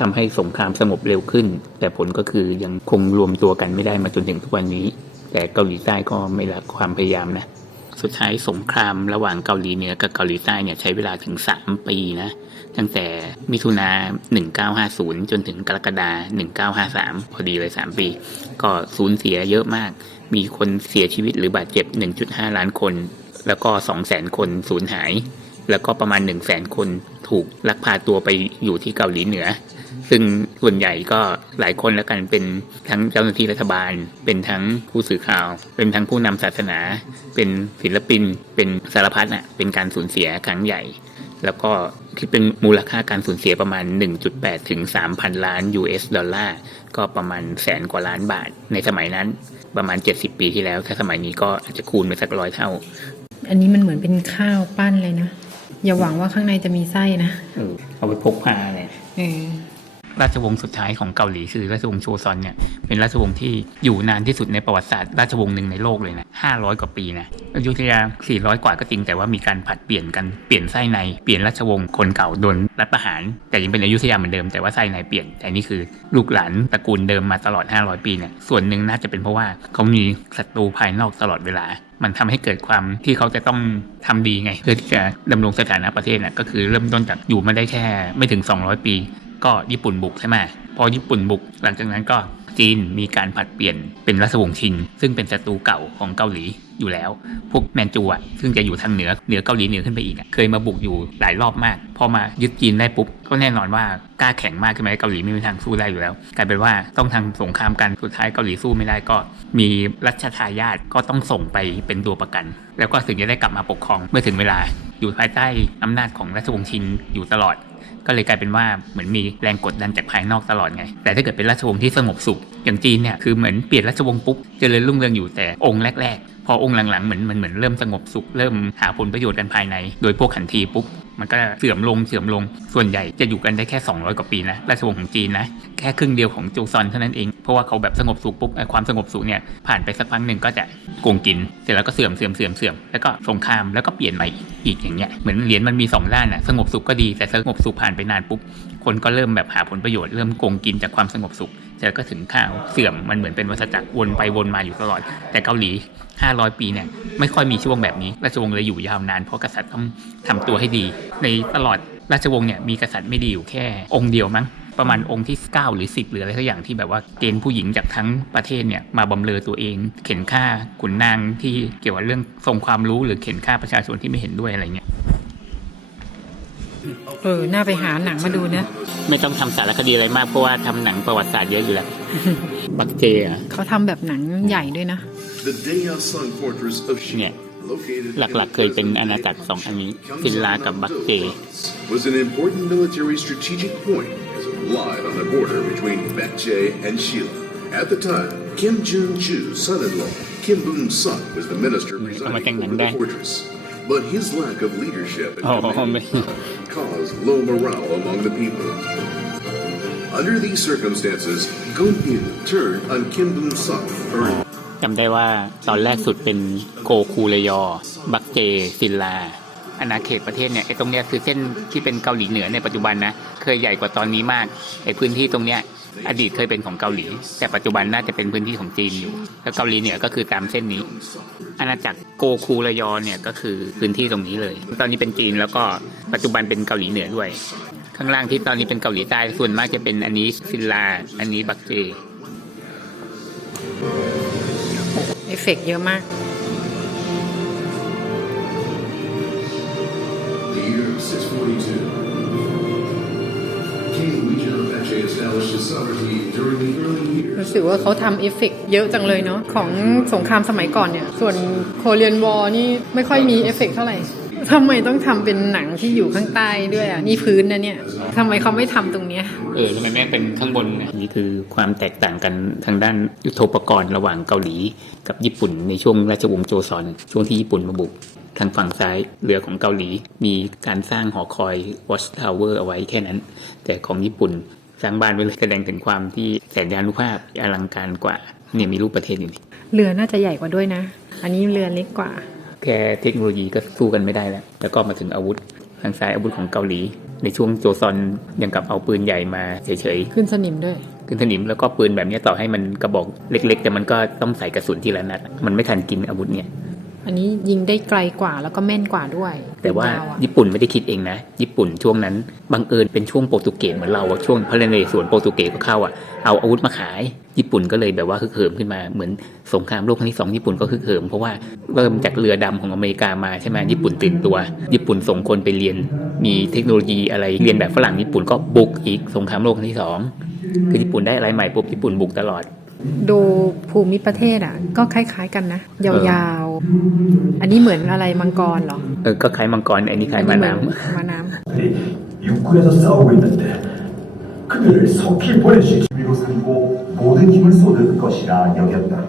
ทำให้สงครามสงบเร็วขึ้นแต่ผลก็คือยังคงรวมตัวกันไม่ได้มาจนถึงทุกวันนี้แต่เกาหลีใต้ก็ไม่ละความพยายามนะสุดท้ายสงครามระหว่างเกาหลีเหนือกับเกาหลีใต้เนี่ยใช้เวลาถึง3ปีนะตั้งแต่มิถุนา1950จนถึงกรกฎา1953พอดีเลย3ปีก็สูญเสียเยอะมากมีคนเสียชีวิตหรือบาดเจ็บ 1.5 ล้านคนแล้วก็ 200,000 คนสูญหายแล้วก็ประมาณ 100,000 คนถูกลักพาตัวไปอยู่ที่เกาหลีเหนือซึ่งส่วนใหญ่ก็หลายคนแล้วกันเป็นทั้งเจ้าหน้าที่รัฐบาลเป็นทั้งผู้สื่อข่าวเป็นทั้งผู้นำศาสนาเป็นศิลปินเป็นสารพัดเป็นการสูญเสียครั้งใหญ่แล้วก็คิดเป็นมูลค่าการสูญเสียประมาณ 1.8 ถึง 3,000 ล้าน US ดอลลาร์ก็ประมาณ100,000 กว่าล้านบาทในสมัยนั้นประมาณ70ปีที่แล้วถ้าสมัยนี้ก็อาจจะคูณไปสัก100 เท่าอันนี้มันเหมือนเป็นข้าวปั้นเลยนะอย่าหวังว่าข้างในจะมีไส้นะเอาไปพกพาเลย ราชวงศ์สุดท้ายของเกาหลีคือราชวงศ์โชซอนเนี่ยเป็นราชวงศ์ที่อยู่นานที่สุดในประวัติศาสตร์ราชวงศ์หนึ่งในโลกเลยนะ500 กว่าปีนะอยุธยา400 กว่าก็จริงแต่ว่ามีการผัดเปลี่ยนกันเปลี่ยนไส้ในเปลี่ยนราชวงศ์คนเก่าโดนรัฐประหารแต่ยังเป็นอยุธยาเหมือนเดิมแต่ว่าไส้ในเปลี่ยนแต่นี่คือลูกหลานตระกูลเดิมมาตลอด500 ปีเนี่ยส่วนหนึ่งน่าจะเป็นเพราะว่าเขามีศัตรูภายนอกตลอดเวลามันทำให้เกิดความที่เขาจะต้องทำดีไงเพื่อที่จะดำรงสถานะประเทศน่ะก็คือเริ่มต้นจากอยู่มาได้แค่ไม่ถึง200 ปีก็ญี่ปุ่นบุกใช่ไหมพอญี่ปุ่นบุกหลังจากนั้นก็จีนมีการผัดเปลี่ยนเป็นราชวงศ์ชินซึ่งเป็นศัตรูเก่าของเกาหลีอยู่แล้วพวกแมนจูซึ่งจะอยู่ทางเหนือเกาหลีเหนือขึ้นไปอีกเคยมาบุกอยู่หลายรอบมากพอมายึดจีนได้ปุ๊บก็แน่นอนว่ากล้าแข็งมากขึ้นไหมเกาหลีไม่มีทางสู้ได้อยู่แล้วกลายเป็นว่าต้องทำสงครามกันสุดท้ายเกาหลีสู้ไม่ได้ก็มีรัชทายาทก็ต้องส่งไปเป็นตัวประกันแล้วก็ถึงจะได้กลับมาปกครองเมื่อถึงเวลาอยู่ภายใต้อำนาจของราชวงศ์ชินอยู่ตลอดก็เลยกลายเป็นว่าเหมือนมีแรงกดดันจากภายนอกตลอดไงแต่ถ้าเกิดเป็นราชวงศ์ที่สงบสุขอย่างจีนเนี่ยคือเหมือนเปลี่ยนราชวงศ์ปุ๊บเจริญรุ่งเรืองอยู่แต่องค์แรกๆพอองค์หลังๆเหมือนเริ่มสงบสุขเริ่มหาผลประโยชน์กันภายในโดยพวกขันทีปุ๊บมันก็เสื่อมลงส่วนใหญ่จะอยู่กันได้แค่200 กว่าปีนะราชวงศ์ของจีนนะแค่ครึ่งเดียวของโจซอนเท่านั้นเองเพราะว่าเขาแบบสงบสุขปุ๊บความสงบสุขเนี่ยผ่านไปสักพักหนึ่งก็จะโกงกินเสร็จแล้วก็เสื่อมแล้วก็สงครามแล้วก็เปลี่ยนใหม่อีกอย่างเงี้ยเหมือนเหรียญมันมี2ด้านน่ะสงบสุขก็ดีแต่สงบสุขผ่านไปนานปุ๊บคนก็เริ่มแบบหาผลประโยชน์เริ่มโกงกินจากความสงบสุขแล้วก็ถึงข้าวเสื่อมมันเหมือนเป็นวัฏจักรวนไปวนมาอยู่ตลอดแต่เกาหลี500 ปีเนี่ยไม่ค่อยมีช่วงแบบนี้ราชวงศ์เลยอยู่ยาวนานเพราะกษัตริย์ต้องทำตัวให้ดีในตลอดราชวงศ์เนี่ยมีกษัตริย์ไม่ดีอยู่แค่องค์เดียวมั้งประมาณองค์ที่9หรือ10หรืออะไรสักอย่างที่แบบว่าเกณฑ์ผู้หญิงจากทั้งประเทศเนี่ยมาบำเรอตัวเองเข็นฆ่าขุนนางที่เกี่ยวกับเรื่องทรงความรู้หรือเข็นฆ่าประชาชนที่ไม่เห็นด้วยอะไรเงี้ยน่าไปหาหนังมาดูนะไม่ต้องทำสารคดีอะไรมากเพราะว่าทำหนังประวัติศาสตร์เยอะอยู่แล้ว บักเจเขาทำแบบหนังใหญ่ด้วยนะเนี่ยหลักๆเคยเป็นอาณาจักร2อันนี้ซินลากับบักเจ was an important military strategic point as it lied on the border between Baekje and Shilla. At the time, Kim Jun-chu's son-in-law, Kim Bum-sun, was the minister presiding over the fortress. But his lack of leadership and command caused low morale among the people. Under these circumstances, Gon-il turned on Kim Bum-sun. จำได้ว่าตอนแรกสุดเป็นโกคูเรยอบักเจซินลาอาณาเขตประเทศเนี่ยไอ้ตรงเนี้ยคือเส้นที่เป็นเกาหลีเหนือในปัจจุบันนะเคยใหญ่กว่าตอนนี้มากไอ้พื้นที่ตรงเนี้ยอดีตเคยเป็นของเกาหลีแต่ปัจจุบันน่าจะเป็นพื้นที่ของจีนอยู่แล้วเกาหลีเหนือก็คือตามเส้นนี้อาณาจักรโกคูเรยอเนี่ยก็คือพื้นที่ตรงนี้เลยตอนนี้เป็นจีนแล้วก็ปัจจุบันเป็นเกาหลีเหนือด้วยข้างล่างที่ตอนนี้เป็นเกาหลีใต้ส่วนมากจะเป็นอันนี้ซินลาอันนี้บักเจเอฟเฟกต์เยอะมากรู้สึกว่าเขาทำเอฟเฟกต์เยอะจังเลยเนาะของสงครามสมัยก่อนเนี่ยส่วนโคเรียนวอร์นี่ไม่ค่อยมีเอฟเฟกต์เท่าไหร่ทำไมต้องทำเป็นหนังที่อยู่ข้างใต้ด้วยอ่ะนี่พื้นนะเนี่ยทำไมเขาไม่ทำตรงเนี้ยทำไมแม่เป็นข้างบนเนี่ยนี่คือความแตกต่างกันทางด้านยุทโธปกรณ์ระหว่างเกาหลีกับญี่ปุ่นในช่วงราชวงศ์โจซอนช่วงที่ญี่ปุ่นมาบุกทางฝั่งซ้ายเรือของเกาหลีมีการสร้างหอคอย Watch Tower เอาไว้แค่นั้นแต่ของญี่ปุ่นสร้างบ้านไว้เลยแสดงถึงความที่แสนยานุภาพอลังการกว่าเนี่ยมีรูปประเทศอยู่นี่เรือน่าจะใหญ่กว่าด้วยนะอันนี้เรือเล็กกว่าแค่เทคโนโลยีก็สู้กันไม่ได้แล้วก็มาถึงอาวุธทางซ้ายอาวุธของเกาหลีในช่วงโจซอนยังกับเอาปืนใหญ่มาเฉยๆขึ้นสนิมด้วยขึ้นสนิมแล้วก็ปืนแบบนี้ต่อให้มันกระบอกเล็กๆแต่มันก็ต้องใส่กระสุนทีละนัดมันไม่ทันกินอาวุธเนี่ยอันนี้ยิงได้ไกลกว่าแล้วก็แม่นกว่าด้วยแต่ว่าญี่ปุ่นไม่ได้คิดเองนะญี่ปุ่นช่วงนั้นบังเอิญเป็นช่วงโปรตุเกสเหมือนเราช่วงพระนเรศวรโปรตุเกสก็เข้าเอาอาวุธมาขายญี่ปุ่นก็เลยแบบว่าฮึกเหิมขึ้นมาเหมือนสงครามโลกครั้งที่2ญี่ปุ่นก็ฮึกเหิมเพราะว่าเริ่มจากเรือดำของอเมริกามาใช่ไหมญี่ปุ่นตื่นตัวญี่ปุ่นส่งคนไปเรียนมีเทคโนโลยีอะไรเรียนแบบฝรั่งญี่ปุ่นก็บุกอีกสงครามโลกครั้งที่2คือญี่ปุ่นได้อะไรใหม่ปุ๊บญี่ปุ่นบุกตลอดดูภูมิประเทศก็คล้ายๆกันนะยาวๆอันนี้เหมือนอะไรมังกรเหรอก็คล้ายมังกรอันนี้คล้ายม้าน้ำ육군에서 싸우고 있는데 그들을 석히 보내주지 위로 살고 모든 힘을 쏟을 것이라 여겼다.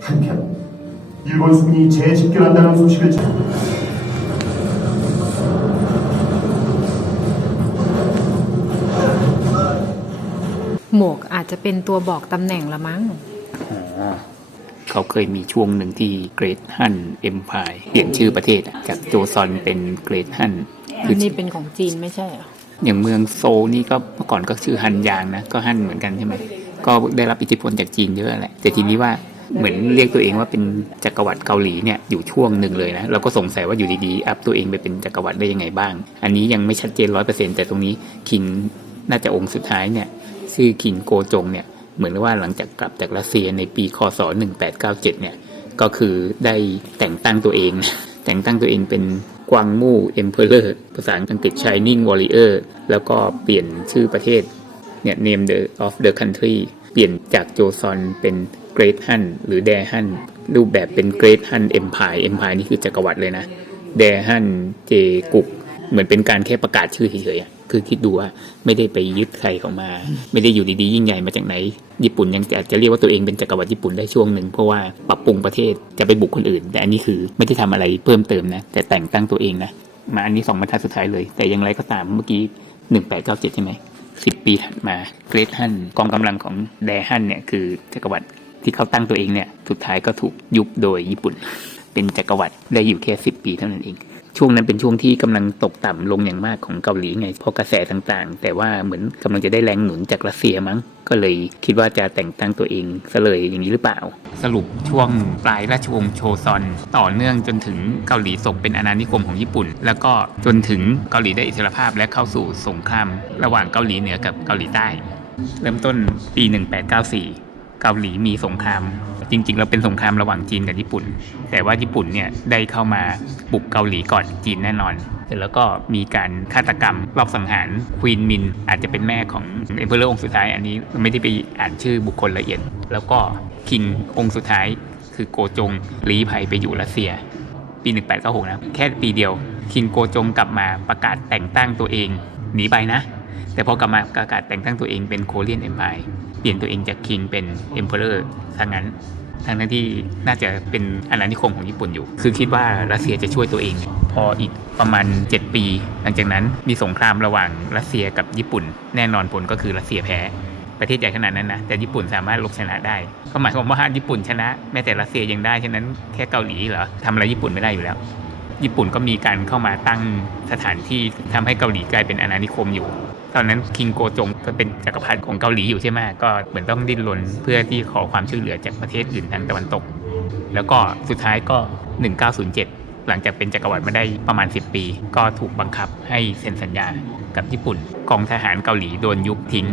한편 일본 승리 재집결한다는 소식을 หมวกอาจจะเป็นตัวบอกตำแหน่งละมั้ง อ๋อเขาเคยมีช่วงหนึ่งที่เกรทฮันเอ็มพายเปลี่ยนชื่อประเทศจากโจซอนเป็นเกรทฮัน อันนี้เป็นของจีนไม่ใช่เหรอ อย่างเมืองโซลนี่ก็เมื่อก่อนก็ชื่อฮันยางนะก็ฮันเหมือนกันใช่ไหมก็ได้รับอิทธิพลจากจีนเยอะแหละแต่ทีนี้ว่าเหมือนเรียกตัวเองว่าเป็นจักรวรรดิเกาหลีเนี่ยอยู่ช่วงหนึ่งเลยนะเราก็สงสัยว่าอยู่ดีๆอัพตัวเองไปเป็นจักรวรรดิได้ยังไงบ้างอันนี้ยังไม่ชัดเจน 100% แต่ตรงนี้คิงน่าจะองค์สุดท้ายเนี่ยชื่อคิงโกจงเนี่ยเหมือนว่าหลังจากกลับจากรัสเซียในปีคศ1897เนี่ยก็คือได้แต่งตั้งตัวเองแต่งตั้งตัวเองเป็นกวางมู่เอ็มเพอเรอร์ภาษาอังกฤษ Shining Warrior แล้วก็เปลี่ยนชื่อประเทศเนี่ย name of the country เปลี่ยนจากโจซอนเป็น Great Han หรือ Dae Han รูปแบบเป็น Great Han Empire Empire นี่คือจักรวรรดิเลยนะ Dae Han เจกุกเหมือนเป็นการแค่ประกาศชื่อเฉยๆคือคิดดูว่าไม่ได้ไปยึดใครเขามาไม่ได้อยู่ดีๆยิ่งใหญ่มาจากไหนญี่ปุ่นยังอาจจะเรียกว่าตัวเองเป็นจักรวรรดิญี่ปุ่นได้ช่วงหนึ่งเพราะว่าปรับปรุงประเทศจะไปบุกคนอื่นแต่อันนี้คือไม่ได้ทำอะไรเพิ่มเติมนะแต่แต่งตั้งตัวเองนะมาอันนี้2บรรทัดสุดท้ายเลยแต่อย่างไรก็ตามเมื่อกี้1897ใช่ไหม10 ปีถัดมาเกรทฮันกองกำลังของแดฮันเนี่ยคือจักรวรรดิที่เขาตั้งตัวเองเนี่ยสุดท้ายก็ถูกยุบโดยญี่ปุ่นเป็นจักรวรรดิได้อยู่แค่10 ปีเท่านั้นเองช่วงนั้นเป็นช่วงที่กำลังตกต่ำลงอย่างมากของเกาหลีไงเพราะกระแสต่างๆแต่ว่าเหมือนกำลังจะได้แรงหนุนจากรัสเซียมั้งก็เลยคิดว่าจะแต่งตั้งตัวเองซะเลยอย่างนี้หรือเปล่าสรุปช่วงปลายราชวงศ์โชซอนต่อเนื่องจนถึงเกาหลีตกเป็นอาณานิคมของญี่ปุ่นแล้วก็จนถึงเกาหลีได้อิสรภาพและเข้าสู่สงครามระหว่างเกาหลีเหนือกับเกาหลีใต้เริ่มต้นปี1894เกาหลีมีสงครามจริงๆแล้วเป็นสงครามระหว่างจีนกับญี่ปุ่นแต่ว่าญี่ปุ่นเนี่ยได้เข้ามาบุกเกาหลีก่อนจีนแน่นอนเสร็จแล้วก็มีการฆาตกรรมรอบสังหารควีนมินอาจจะเป็นแม่ของเอ็มเพอเรอร์องค์สุดท้ายอันนี้ไม่ได้ไปอ่านชื่อบุคคลละเอียดแล้วก็คิงองค์สุดท้ายคือโกจงลี้ภัยไปอยู่รัสเซียปี1896นะแค่ปีเดียวคิงโกจงกลับมาประกาศแต่งตั้งตัวเองหนีไปนะแต่พอกลับมาประกาศแต่งตั้งตัวเองเป็นโคเรียนเอ็มไพร์เปลี่ยนตัวเองจากคิงเป็นเอ็มเพอเรอร์ซะงั้นทั้งที่น่าจะเป็นอาณานิคมของญี่ปุ่นอยู่คือคิดว่ารัสเซียจะช่วยตัวเองพออีกประมาณ7 ปีหลังจากนั้นมีสงครามระหว่างรัสเซียกับญี่ปุ่นแน่นอนผลก็คือรัสเซียแพ้ประเทศใหญ่ขนาดนั้นนะแต่ญี่ปุ่นสามารถลบชนะได้ก็หมายความว่าญี่ปุ่นชนะแม้แต่รัสเซียยังได้ฉะนั้นแค่เกาหลีเหรอทำอะไรญี่ปุ่นไม่ได้อยู่แล้วญี่ปุ่นก็มีการเข้ามาตั้งสถานที่ทำให้เกาหลีกลายเป็นอาณานิคมอยู่ตอนนั้นคิงโกจงก็เป็นจักรพรรดิของเกาหลีอยู่ใช่ไหมก็เหมือนต้องดิ้นรนเพื่อที่ขอความช่วยเหลือจากประเทศอื่นทางตะวันตกแล้วก็สุดท้ายก็1907หลังจากเป็นจักรวรรดิมาได้ประมาณ10 ปีก็ถูกบังคับให้เซ็นสัญญากับญี่ปุ่นกองทหารเกาหลีโดนยุบทิ้ง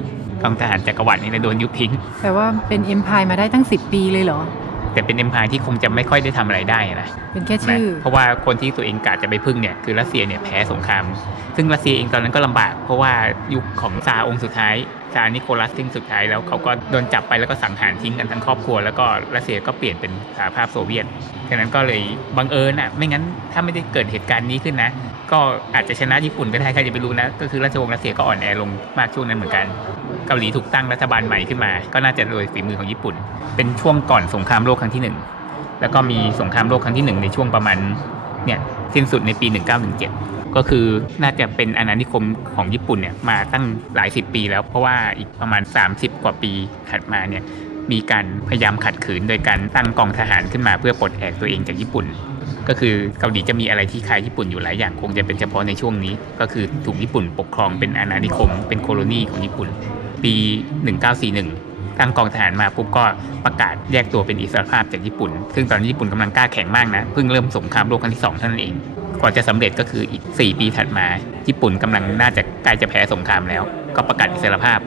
กองทหารจักรวรรดินี่นะโดนยุบทิ้งแปลว่าเป็นเอ็มพายมาได้ตั้ง10 ปีเลยเหรอแต่เป็นเอ็มพายที่คงจะไม่ค่อยได้ทำอะไรได้นะเป็นแค่ชื่อเพราะว่าคนที่ตัวเองกะจะไปพึ่งเนี่ยคือรัสเซียเนี่ยแพ้สงครามซึ่งรัสเซียเองตอนนั้นก็ลำบากเพราะว่ายุคของซาร์องค์สุดท้ายซาร์นิโคลัสทิ้งสุดท้ายแล้วเขาก็โดนจับไปแล้วก็สังหารทิ้งกันทั้งครอบครัวแล้วก็รัสเซียก็เปลี่ยนเป็นสหภาพโซเวียตฉะนั้นก็เลยบังเอิญไม่งั้นถ้าไม่ได้เกิดเหตุการณ์นี้ขึ้นนะก็อาจจะชนะญี่ปุ่นก็ได้ใครจะไปรู้นะก็คือราชวงศ์รัสเซียก็อ่อนแอลงมากช่วงนั้นเหมือนกันเกาหลีถูกตั้งรัฐบาลใหม่ขึ้นมาก็น่าจะโดยฝีมือของญี่ปุ่นเป็นช่วงก่อนสงครามโลกครั้งที่1แล้วก็มีสงครามโลกครั้งที่1ในช่วงประมาณเนี่ยสิ้นสุดในปี1917ก็คือน่าจะเป็นอาณานิคมของญี่ปุ่นเนี่ยมาตั้งหลาย10 ปีแล้วเพราะว่าอีกประมาณ30 กว่าปีถัดมาเนี่ยมีการพยายามขัดขืนโดยการตั้งกองทหารขึ้นมาเพื่อปลดแอกตัวเองจากญี่ปุ่นก็คือเกาหลีจะมีอะไรที่คล้ายญี่ปุ่นอยู่หลายอย่างคงจะเป็นเฉพาะในช่วงนี้ก็คือถูกญี่ปุ่นปกครองเป็นอาณานิคมเป็นโคโลนีของญี่ปุ่นปี1941ตั้งกองทหารมาปุ๊บก็ประกาศแยกตัวเป็นอิสรภาพจากญี่ปุ่นซึ่งตอนนี้ญี่ปุ่นกำลังกล้าแข็งมากนะเพิ่งเริ่มสงครามโลกครั้งที่2เท่านั้นเองกว่าจะสำเร็จก็คืออีก4 ปีถัดมาญี่ปุ่นกำลังน่าจะใกล้จะแพ้สงครามแล้วก็ประกาศอิสรภาพ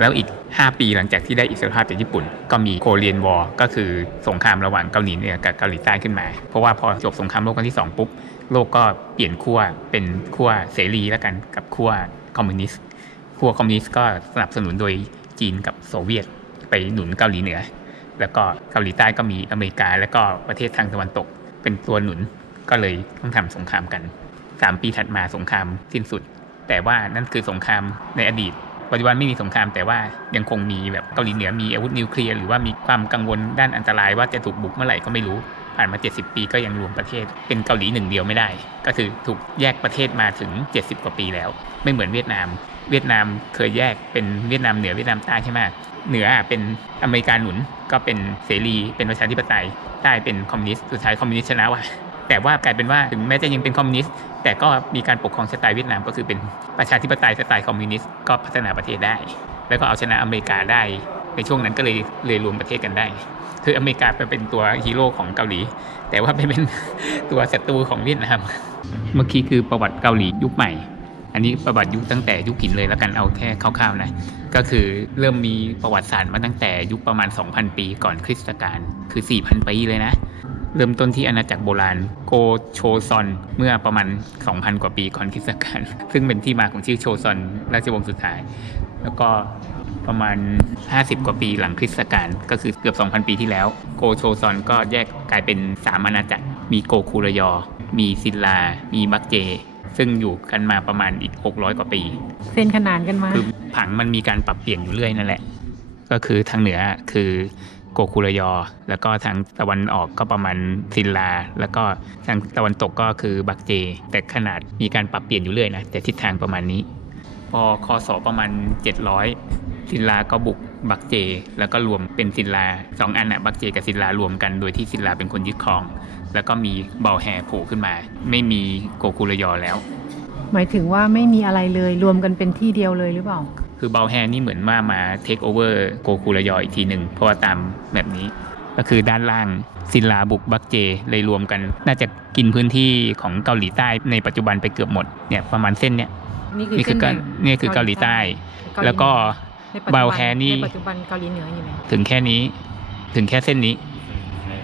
แล้วอีก5 ปีหลังจากที่ได้อิสรภาพจากญี่ปุ่นก็มีโคเรียนวอร์ก็คือสงครามระหว่างเกาหลีเหนือกับเกาหลีใต้ขึ้นมาเพราะว่าพอจบสงครามโลกครั้งที่2ปุ๊บโลกก็เปลี่ยนขั้วเป็นขั้วเสรีแล้วกันกับขั้วคอมมิวนิสต์ขั้วคอมมิวนิสต์ก็สนับสนุนโดยจีนกับโซเวียตไปหนุนเกาหลีเหนือแล้วก็เกาหลีใต้ก็มีอเมริกาแล้วก็ประเทศทางตะวันตกเป็นตัวหนุนก็เลยต้องทำสงครามกัน3 ปีถัดมาสงครามสิ้นสุดแต่ว่านั่นคือสงครามในอดีตปัจจุบันไม่มีสงครามแต่ว่ายังคงมีแบบเกาหลีเหนือมีอาวุธนิวเคลียร์หรือว่ามีความกังวลด้านอันตรายว่าจะถูกบุกเมื่อไหร่ก็ไม่รู้ ผ่านมา70ปีก็ยังรวมประเทศเป็นเกาหลีหนึ่งเดียวไม่ได้ก็คือถูกแยกประเทศมาถึง70กว่าปีแล้วไม่เหมือนเวียดนามเคยแยกเป็นเวียดนามเหนือเวียดนามใต้ใช่ไหมเหนือเป็นอเมริกาหนุนก็เป็นเสรีเป็นประชาธิปไตยใต้เป็นคอมมิวนิสต์สุดท้ายคอมมิวนิสต์ชนะว่ะแต่ว่ากลายเป็นว่าถึงแม้จะยังเป็นคอมมิวนิสต์แต่ก็มีการปกครองสไตล์เวียดนามก็คือเป็นประชาธิปไตยสไตล์คอมมิวนิสต์ก็พัฒนาประเทศได้แล้วก็เอาชนะอเมริกาได้ในช่วงนั้นก็เลยรวมประเทศกันได้คืออเมริกาเป็นตัวฮีโร่ของเกาหลีแต่ว่าเป็นตัวศัตรูของเวียดนามเมื่อกี้คือประวัติเกาหลียุคใหม่อันนี้ประวัติยุคตั้งแต่ยุคหินเลยแล้วกันเอาแค่คร่าวๆนะก็คือเริ่มมีประวัติศาสตร์มาตั้งแต่ยุคประมาณ 2,000 ปีก่อนคริสตกาลคือ 4,000 ปีเลยนะเริ่มต้นที่อาณาจักรโบราณโกโชซอนเมื่อประมาณ 2,000 กว่าปีก่อนคริสตกาลซึ่งเป็นที่มาของชื่อโชซอนราชวงศ์สุดท้ายแล้วก็ประมาณ50กว่าปีหลังคริสตกาลก็คือเกือบ 2,000 ปีที่แล้วโกโชซอนก็แยกกลายเป็น3อาณาจักรมีโกคูรยอมีซินลามีบักเจซึ่งอยู่กันมาประมาณอีก600กว่าปีเส้นขนานกันมาคือผังมันมีการปรับเปลี่ยนอยู่เรื่อยนั่นแหละก็คือทางเหนือคือโกคูรยอแล้วก็ทางตะวันออกก็ประมาณซินลาแล้วก็ทางตะวันตกก็คือบักเจแต่ขนาดมีการปรับเปลี่ยนอยู่เรื่อยนะแต่ทิศทางประมาณนี้พอคศประมาณ700ซินลาก็บุกบักเจแล้วก็รวมเป็นซินลา2อันบักเจกับซินลารวมกันโดยที่ซินลาเป็นคนยึดครองแล้วก็มีเบาแฮโผล่ขึ้นมาไม่มีโกคูรยอแล้วหมายถึงว่าไม่มีอะไรเลยรวมกันเป็นที่เดียวเลยหรือเปล่าคือเบาแฮนี่เหมือนว่ามาเทคโอเวอร์โกคูรยออีกทีหนึ่งเพราะว่าตามแบบนี้ก็คือด้านล่างซินลาบุกบักเจเลยรวมกันน่าจะกินพื้นที่ของเกาหลีใต้ในปัจจุบันไปเกือบหมดเนี่ยประมาณเส้นเนี้ยนี่คือเกาหลีใต้แล้วก็เบาแฮนี่ปัจจุบันเกาหลีเหนืออยู่ไหนถึงแค่นี้ถึงแค่เส้นนี้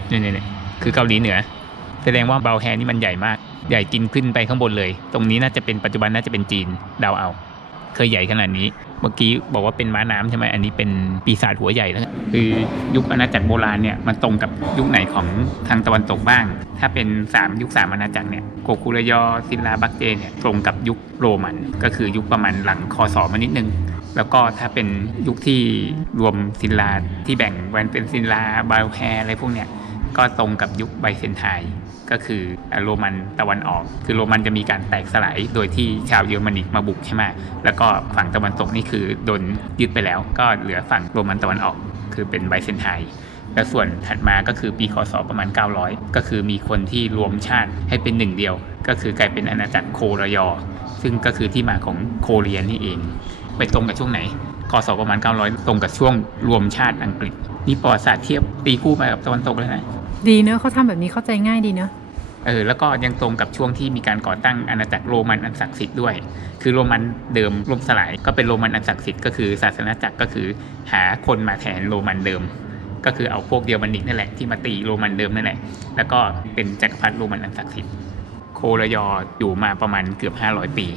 เนี่ยคือเกาหลีเหนือแสดงว่าเบาแฮนี่มันใหญ่มากใหญ่กินขึ้นไปข้างบนเลยตรงนี้น่าจะเป็นปัจจุบันน่าจะเป็นจีนเดาเอาเคยใหญ่ขนาดนี้เมื่อกี้บอกว่าเป็นม้าน้ำใช่ไหมอันนี้เป็นปีศาจหัวใหญ่แล้วคือยุคอาณาจักรโบราณเนี่ยมันตรงกับยุคไหนของทางตะวันตกบ้างถ้าเป็นยุค3อาณาจักรเนี่ยโกคูรยอซินลาบักเจเนี่ยตรงกับยุคโรมันก็คือยุคประมาณหลังคศมานิดนึงแล้วก็ถ้าเป็นยุคที่รวมซินลาที่แบ่งไว้เป็นซินลาบาลแพร์อะไรพวกเนี้ยก็ตรงกับยุคไบเซนไทน์ก็คือโรมันตะวันออกคือโรมันจะมีการแตกสลายโดยที่ชาวเยอรมนีมาบุกใช่ไหมแล้วก็ฝั่งตะวันตกนี่คือโดนยึดไปแล้วก็เหลือฝั่งโรมันตะวันออกคือเป็นไบเซนไทน์และส่วนถัดมาก็คือปีคศประมาณ900ก็คือมีคนที่รวมชาติให้เป็นหนึ่งเดียวก็คือกลายเป็นอาณาจักรโครยอซึ่งก็คือที่มาของโคเรียนนี่เองไปตรงกับช่วงไหนคศประมาณ900ตรงกับช่วงรวมชาติอังกฤษนี่ประวัติศาสตร์เทียบตีคู่มากับตะวันตกเลยนะดีเนอะเขาทำแบบนี้เข้าใจง่ายดีเนอะแล้วก็ยังตรงกับช่วงที่มีการก่อตั้งอาณาจักรโรมันอันศักดิ์สิทธิ์ด้วยคือโรมันเดิมล่มสลายก็เป็นโรมันอันศักดิ์สิทธิ์ก็คือศาสนาจักรก็คือหาคนมาแทนโรมันเดิมก็คือเอาพวกเดียวมันนิกนั่นแหละที่มาตีโรมันเดิมนั่นแหละแล้วก็เป็นจักรพรรดิโรมันอันศักดิ์สิทธิ์โครยออยู่มาประมาณเกือบ500ปี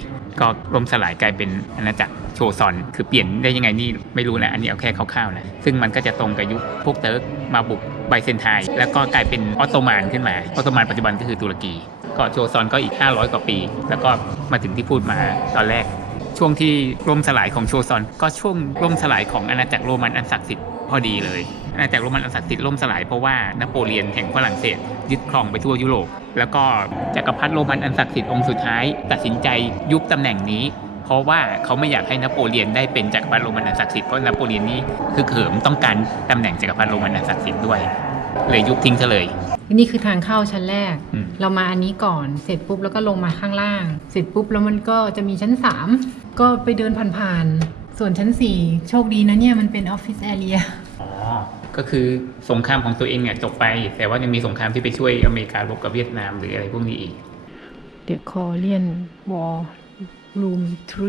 ก็ล่มสลายกลายเป็นอาณาจักรโชซอนคือเปลี่ยนได้ยังไงนี่ไม่รู้นะอันนี้เอาแค่คร่าวๆนะซึ่งมันก็จะตรงกับยุคพวกเติร์กมาบุกไบเซนไทน์แล้วก็กลายเป็นออตโตมันขึ้นมาออตโตมันปัจจุบันก็คือตุรกีก็โชซอนก็อีก500กว่าปีแล้วก็มาถึงที่พูดมาตอนแรกช่วงที่ล่มสลายของโชซอนก็ช่วงล่มสลายของอาณาจักรโรมันอันศักดิ์สิทธิ์พอดีเลยอาณาจักรโรมันอันศักดิ์สิทธิ์ล่มสลายเพราะว่านโปเลียนแห่งฝรั่งเศสยึดครองไปทั่วยุโรปแล้วก็จักรพรรดิโรมันอันศักดิ์สิทธิ์องค์สุดท้ายตัดสินใจยุบตำแหน่งนี้เพราะว่าเขาไม่อยากให้นโปเลียนได้เป็นจักรพรรดิโรมันอันศักดิ์สิทธิ์เพราะนโปเลียนนี่คือเขิมต้องการตำแหน่งจักรพรรดิโรมันอันศักดิ์สิทธิ์ด้วยเลยยุบทิ้งซะเลยนี่คือทางเข้าชั้นแรกเรามาอันนี้ก่อนเสร็จปุ๊บแล้วก็ลงมาข้างล่างเสร็จปุ๊บแล้วมันก็จะมีชั้น3ก็ไปเดินผ่านๆส่วนชั้น4โชคดีนะเนี่ยมันเป็นออฟฟิศแอเรียก็คือสงครามของตัวเองเนี่ยจบไปแต่ว่ายังมีสงครามที่ไปช่วยอเมริการบกับเวียดนามหรืออะไรพวกนี้อีก The Korean War Room 3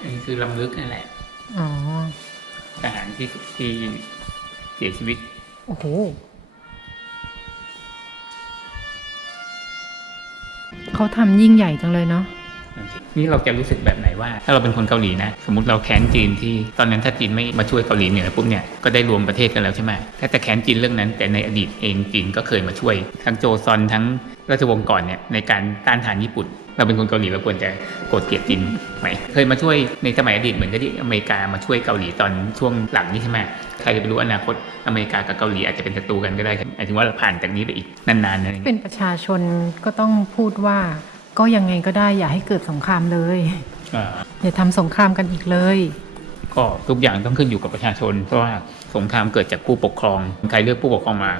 อันนี้คือลำลึกนั่นแหละทหารที่เสียชีวิตโอ้โหเขาทำยิ่งใหญ่จังเลยเนาะนี่เราจะรู้สึกแบบไหนว่าถ้าเราเป็นคนเกาหลีนะสมมติเราแค้นจีนที่ตอนนั้นถ้าจีนไม่มาช่วยเกาหลีเหนือปุ๊บเนี่ยก็ได้รวมประเทศกันแล้วใช่ไหมถ้าจะแค้นจีนเรื่องนั้นแต่ในอดีตเองจีนก็เคยมาช่วยทั้งโจซอนทั้งราชวงศ์ก่อนเนี่ยในการต้านทานญี่ปุ่น เราเป็นคนเกาหลีเราควรจะโกรธเกลียดจีนไหมเคยมาช่วยในสมัยอดีตเหมือนกับที่อเมริกามาช่วยเกาหลีตอนช่วงหลังนี้ใช่ไหมใครจะไปรู้อนาคตอเมริกากับเกาหลีอาจจะเป็นศัตรูกันก็ได้หมายถึงว่าเราผ่านจากนี้ไปอีกนานๆนะ เป็นประชาชนก็ต้องพูดว่าก็ยังไงก็ได้อย่าให้เกิดสงครามเลยอย่าทำสงครามกันอีกเลย ก็ทุกอย่างต้องขึ้นอยู่กับประชาชนเพราะว่าสงครามเกิดจากผู้ปกครองใครเลือกผู้ปกครองมา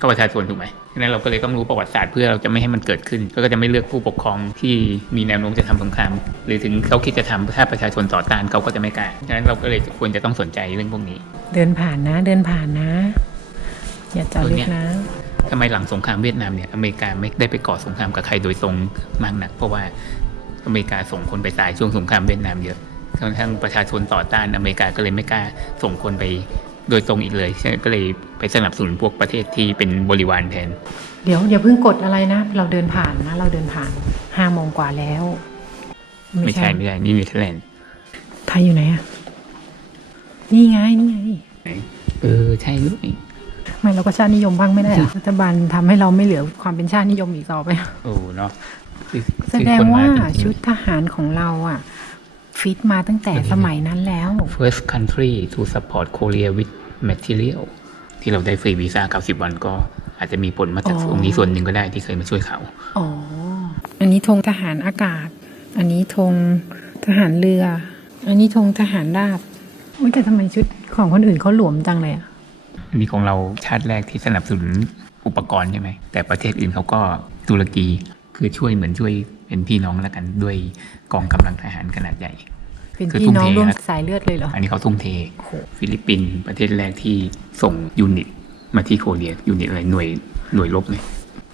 ก็ประชาชนถูกไหมฉะนั้นเราก็เลยต้องรู้ประวัติศาสตร์เพื่อเราจะไม่ให้มันเกิดขึ้นก็จะไม่เลือกผู้ปกครองที่มีแนวโน้มจะทำสงครามหรือถึงเขาคิดจะทำถ้าประชาชนต่อต้านเขาก็จะไม่กล้าฉะนั้นเราก็เลยควรจะต้องสนใจเรื่องพวกนี้เดินผ่านนะอย่าจอดลึกนะทำไมหลังสงครามเวียดนามเนี่ยอเมริกาไม่ได้ไปก่อสงครามกับใครโดยตรงมากนักเพราะว่าอเมริกาส่งคนไปตายช่วงสงครามเวียดนามเยอะทั้งประชาชนต่อต้านอเมริกาก็เลยไม่กล้าส่งคนไปโดยตรงอีกเลยก็เลยไปสนับสนุนพวกประเทศที่เป็นบริวารแทนเดี๋ยวอย่าเพิ่งกดอะไรนะเราเดินผ่าน5 โมงกว่าแล้วไม่ใช่นี่นิวซีแลนด์ไทยอยู่ไหนอะนี่ไงใช่ด้วยไม่เราก็ชาตินิยมบ้างไม่ได้อะรัฐบาลทำให้เราไม่เหลือความเป็นชาตินิยมอีกต่อไปเนาะแสดงว่าชุดทหารของเราอ่ะฟิตมาตั้งแต่สมัยนั้นแล้ว First country to support Korea with material ที่เราได้ฟรีวีซ่า90 วันก็อาจจะมีผลมาจากตรงนี้ส่วนหนึ่งก็ได้ที่เคยมาช่วยเขาอันนี้ธงทหารอากาศอันนี้ธงทหารเรืออันนี้ธงทหารราบแต่ทำไมชุดของคนอื่นเขาหลวมจังเลยอ่ะอันนี้ของเราชาติแรกที่สนับสนุนอุปกรณ์ใช่ไหมแต่ประเทศอื่นเขาก็ตุรกีคือช่วยเหมือนช่วยเป็นพี่น้องแล้วกันด้วยกองกำลังทหารขนาดใหญ่เป็นพี่น้องร่วมสายเลือดเลยเหรออันนี้เขาทุ่มเทฟิลิปปินส์ประเทศแรกที่ส่งยูนิตมาที่โคเรียยูนิตอะไรหน่วยรบเลย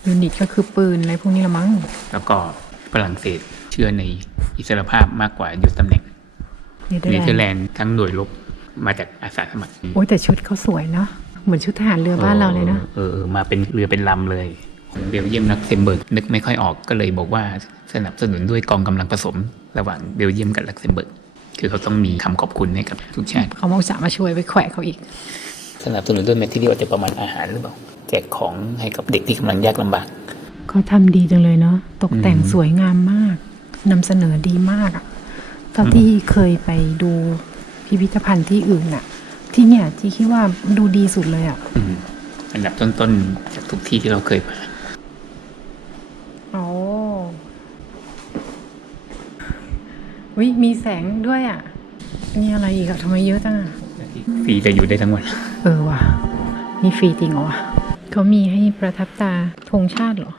ยูนิตก็คือปืนอะไรพวกนี้ละมั้งแล้วก็ฝรั่งเศสเชื่อในอิสรภาพมากกว่ายึดตำแหน่งเนเธอร์แลนด์ทั้งหน่วยรบมาจากอาสาสมัครแต่ชุดเขาสวยเนาะเหมือนชุดทหารเรือบ้านเราเลยนะมาเป็นเรือเป็นลำเลยของเบลเยียมลักเซมเบิร์กนึกไม่ค่อยออกก็เลยบอกว่าสนับสนุนด้วยกองกำลังผสมระหว่างเบลเยียมกับลักเซมเบิร์กคือเขาต้องมีคำขอบคุณให้กับทุกชาติเขาอุตส่าห์มาช่วยไปแขวะเขาอีกสนับสนุนด้วยแมททีเรียลจะประมาณอาหารหรือเปล่าแจกของให้กับเด็กที่กำลังยากลำบากเขาทำดีจังเลยเนาะตกแต่งสวยงามมากนำเสนอดีมากอ่ะเท่าที่เคยไปดูพิพิธภัณฑ์ที่อื่นน่ะที่เนี่ยที่คิดว่าดูดีสุดเลยอ่ะอันดับต้นๆจากทุกที่ที่เราเคยไปมีแสงด้วยอ่ะมีอะไรอีกอะทำไมเยอะจังอะฟรีจะอยู่ได้ทั้งวันว่ะนี่ฟรีจริงเหรอวะเขามีให้ประทับตาธงชาติเหรอ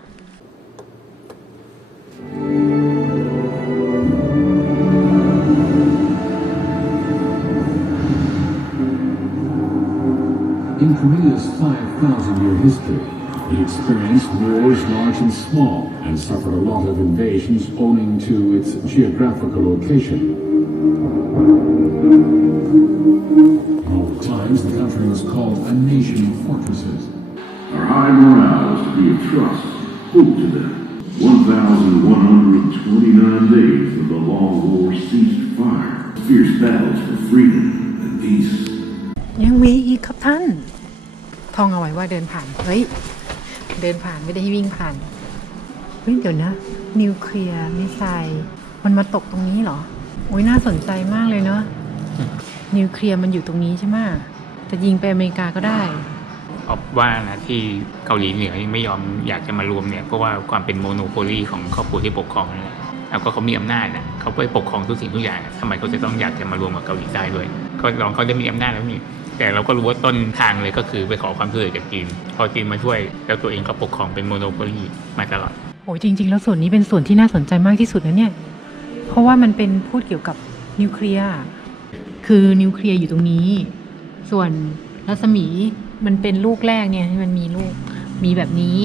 In Korea's 5,000-year history, it experienced wars large and small and suffered a lot of invasions owing to its geographical location. In all times, the country was called a nation of fortresses. Our high morale is to be a trust, hope to them. 1,129 days of the long war ceased fire, fierce battles for freedom and peace. ยังมีอีกครับท่านท่องเอาไว้ว่าเดินผ่านเดินผ่านไม่ได้วิ่งผ่านเดี๋ยวนะนิวเคลียร์มิสไซล์มันมาตกตรงนี้เหรอน่าสนใจมากเลยเนาะนิวเคลียร์มันอยู่ตรงนี้ใช่ไหมแต่ยิงไปอเมริกาก็ได้ว่านะที่เกาหลีเหนือไม่ยอมอยากจะมารวมเนี่ยเพราะว่าความเป็นโมโนโพลีของครอบครัวที่ปกครองนั่นแหละแล้วก็เขามีอำนาจนะเขาไปปกครองทุกสิ่งทุกอย่างทำไมเขาจะต้องอยากจะมารวมกับเกาหลีใต้ด้วยก็ลองเขาได้มีอำนาจแล้วนี่แต่เราก็รู้ว่าต้นทางเลยก็คือไปขอความช่วยเหลือจากจีนพอจีนมาช่วยแล้วตัวเองก็ปกครองเป็นโมโนโพลีมาตลอดจริงๆแล้วส่วนนี้เป็นส่วนที่น่าสนใจมากที่สุดนะเนี่ยเพราะว่ามันเป็นพูดเกี่ยวกับนิวเคลียร์คือนิวเคลียร์อยู่ตรงนี้ส่วนรัศมีมันเป็นลูกแรกเนี่ยมันมีลูกมีแบบนี้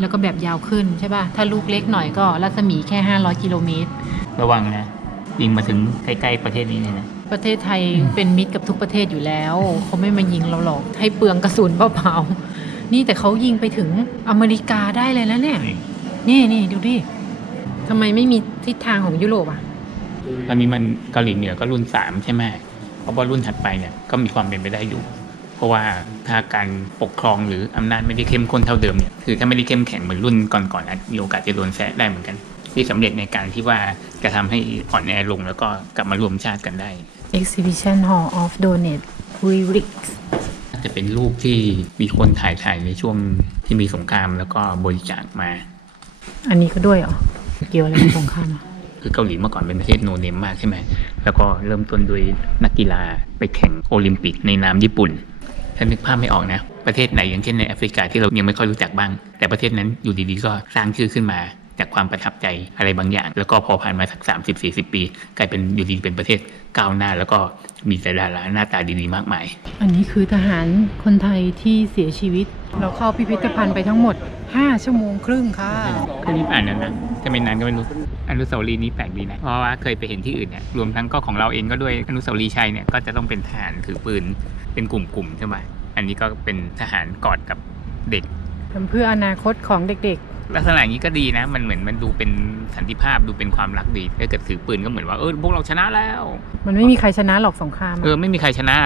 แล้วก็แบบยาวขึ้นใช่ป่ะถ้าลูกเล็กหน่อยก็รัศมีแค่500 กิโลเมตรระวังนะยิงมาถึงใกล้ๆประเทศนี้เลยนะประเทศไทยเป็นมิตรกับทุกประเทศอยู่แล้วเขาไม่มายิงเราหรอกให้เปลืองกระสุนเปล่าๆนี่แต่เขายิงไปถึงอเมริกาได้เลยนะเนี่ยนี่ดูดิทำไมไม่มีทิศทางของยุโรปอ่ะตอนนี้มันเกาหลีเหนือก็รุ่น3ใช่ไหมเพราะว่ารุ่นถัดไปเนี่ยก็มีความเป็นไปได้อยู่เพราะว่าถ้าการปกครองหรืออำนาจไม่ได้เข้มข้นเท่าเดิมเนี่ยคือถ้าไม่ได้เข้มแข็งเหมือนรุ่นก่อนๆมีโอกาสจะโดนแซะได้เหมือนกัน ที่สำเร็จในการที่ว่าจะทำให้อ่อนแอลงแล้วก็กลับมารวมชาติกันได้ Exhibition Hall of Donate Lyrics จะเป็นรูปที่มีคนถ่ายในช่วงที่มีสงครามแล้วก็บริจาคมา อันนี้ก็ด้วยเหรอ เกี่ยวอะไรกับสงครามอ่ะ คือเกาหลีเมื่อก่อนเป็นประเทศโนเนมมากใช่ไหม แล้วก็เริ่มต้นด้วยนักกีฬาไปแข่งโอลิมปิกในนามญี่ปุ่นถ้านึกภาพไม่ออกนะ ประเทศไหนอย่างเช่นในแอฟริกาที่เรายังไม่ค่อยรู้จักบ้าง แต่ประเทศนั้นอยู่ดีๆก็สร้างชื่อขึ้นมาจากความประทับใจอะไรบางอย่าง แล้วก็พอผ่านมาสัก30-40 ปีกลายเป็นอยู่ดีเป็นประเทศก้าวหน้าแล้วก็มีแต่ดาราหน้าตาดีๆมากมาย อันนี้คือทหารคนไทยที่เสียชีวิต เราเข้าพิพิธภัณฑ์ไปทั้งหมด 5 ชั่วโมงครึ่งค่ะ ก็รีบอ่านนะจะไม่นานก็ไม่รู้อนุสาวรีย์นี้แปลกดีนะเพราะว่าเคยไปเห็นที่อื่นเนี่ยรวมทั้งก็ของเราเองก็ด้วยอนุสาวรีย์ชัยเนี่ยก็จะต้องเป็นทหารถือปืนเป็นกลุ่มๆใช่ไหมอันนี้ก็เป็นทหารกอดกับเด็ก ทำเพื่ออนาคตของเด็ก ลักษณะอย่างนี้ก็ดีนะมันเหมือนมันดูเป็นสันติภาพดูเป็นความรักดีถ้าเกิดถือปืนก็เหมือนว่าพวกเราชนะแล้ว ๆ มันไม่มีใครชนะหรอกสงครามอะ ไม่มีใครชนะ